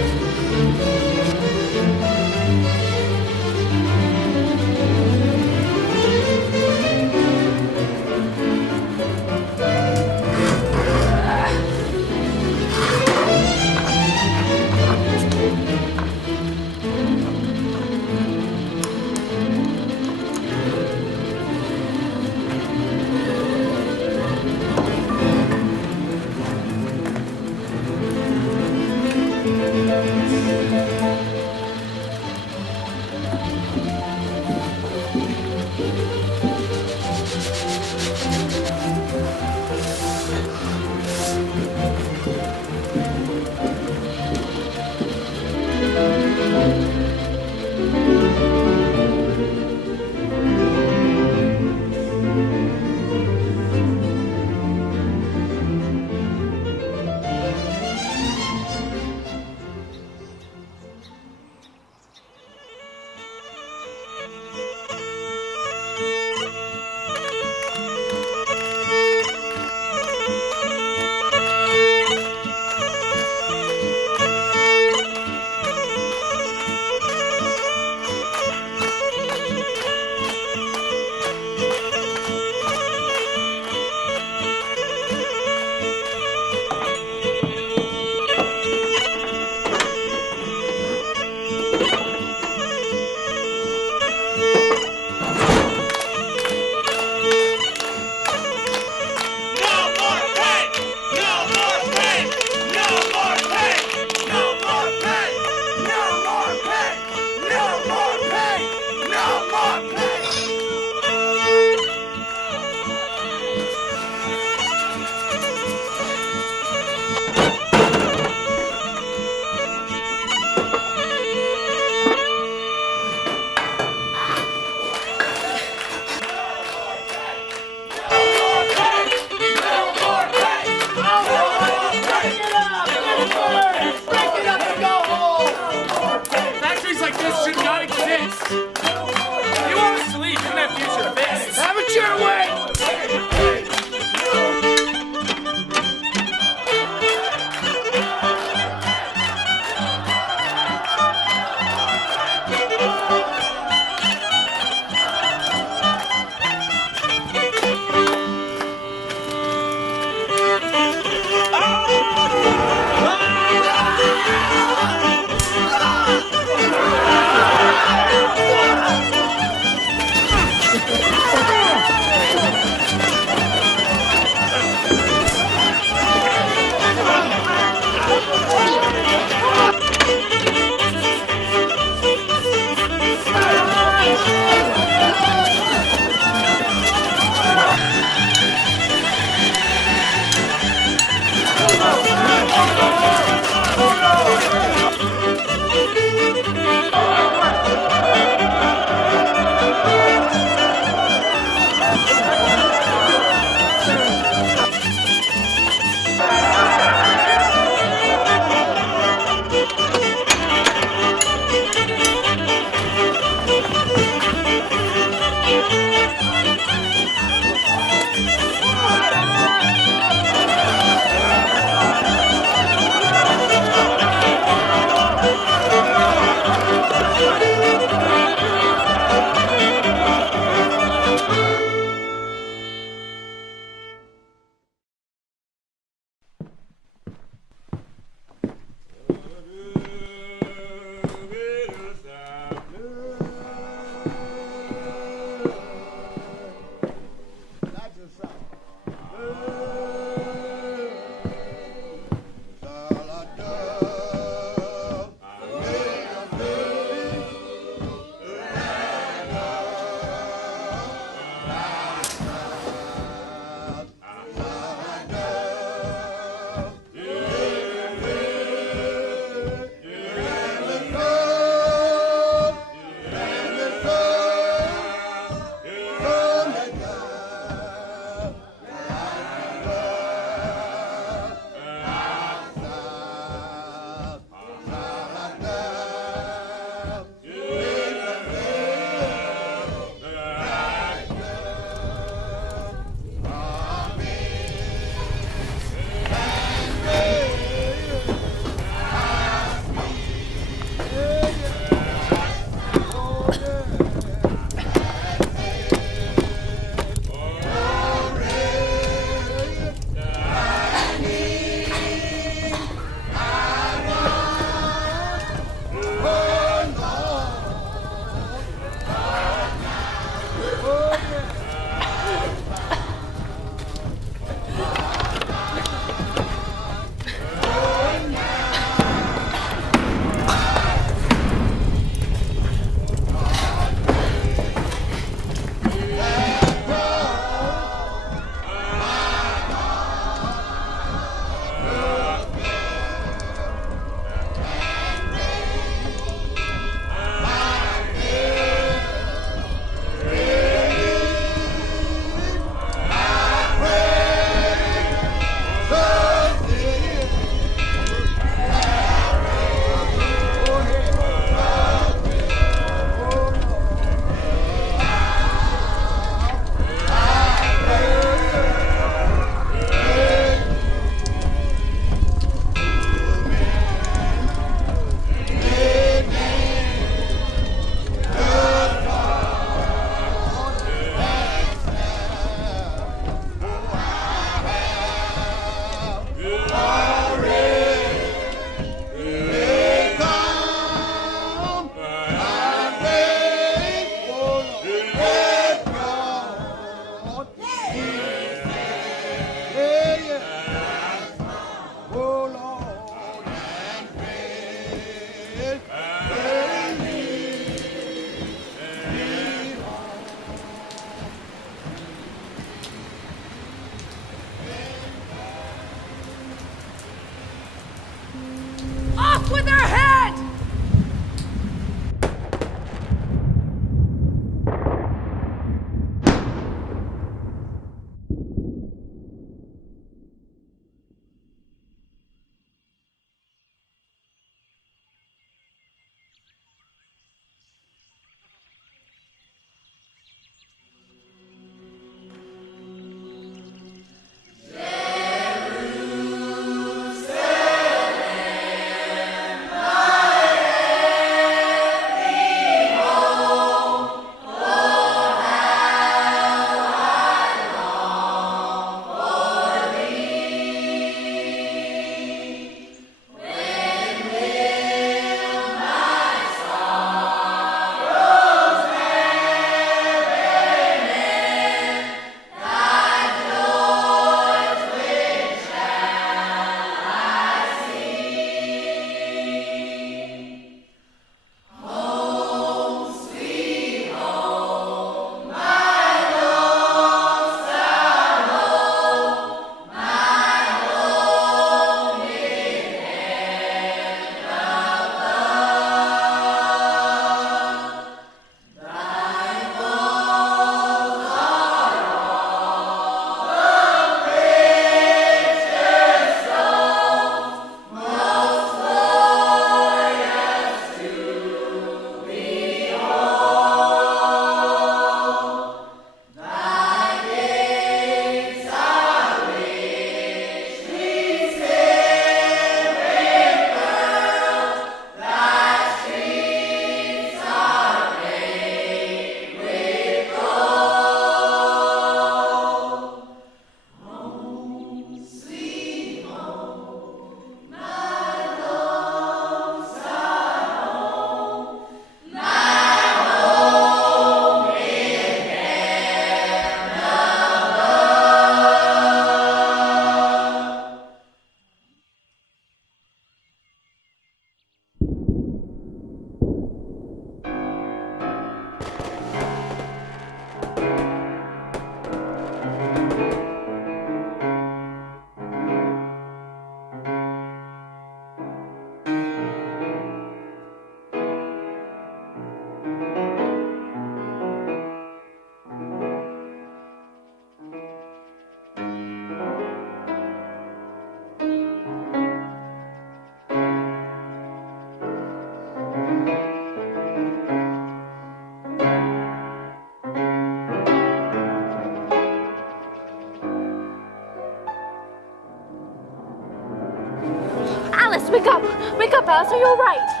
wake up! Wake up, Alice, are you all right?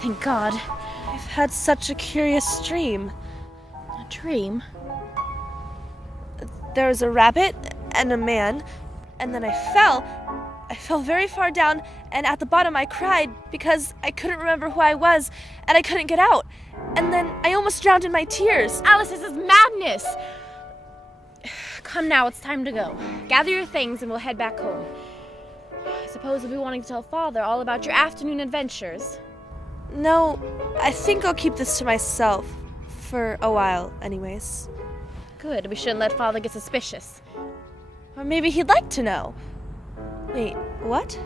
Thank God. I've had such a curious dream. A dream? There was a rabbit and a man, and then I fell. I fell very far down, and at the bottom I cried because I couldn't remember who I was, and I couldn't get out. And then I almost drowned in my tears. Alice, this is madness! Come now, it's time to go. Gather your things and we'll head back home. I suppose you'll be wanting to tell Father all about your afternoon adventures. No, I think I'll keep this to myself. For a while, anyways. Good, we shouldn't let Father get suspicious. Or maybe he'd like to know. Wait, what?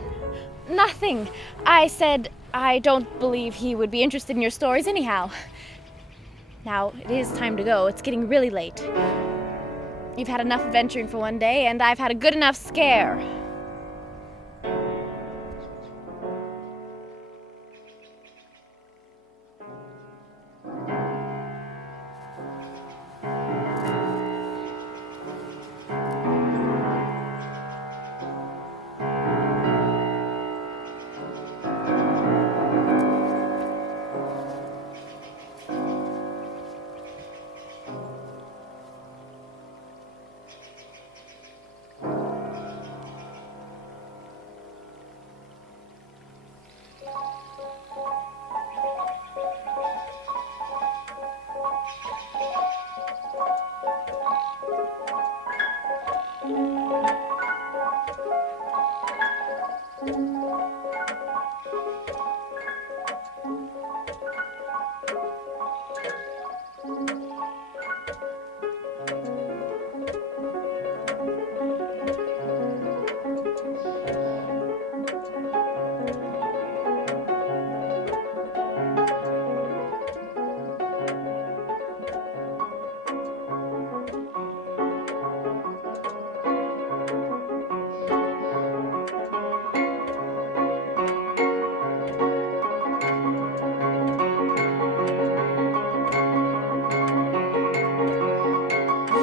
Nothing. I said I don't believe he would be interested in your stories anyhow. Now, it is time to go. It's getting really late. You've had enough adventuring for one day, and I've had a good enough scare.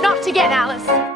Not again, Alice!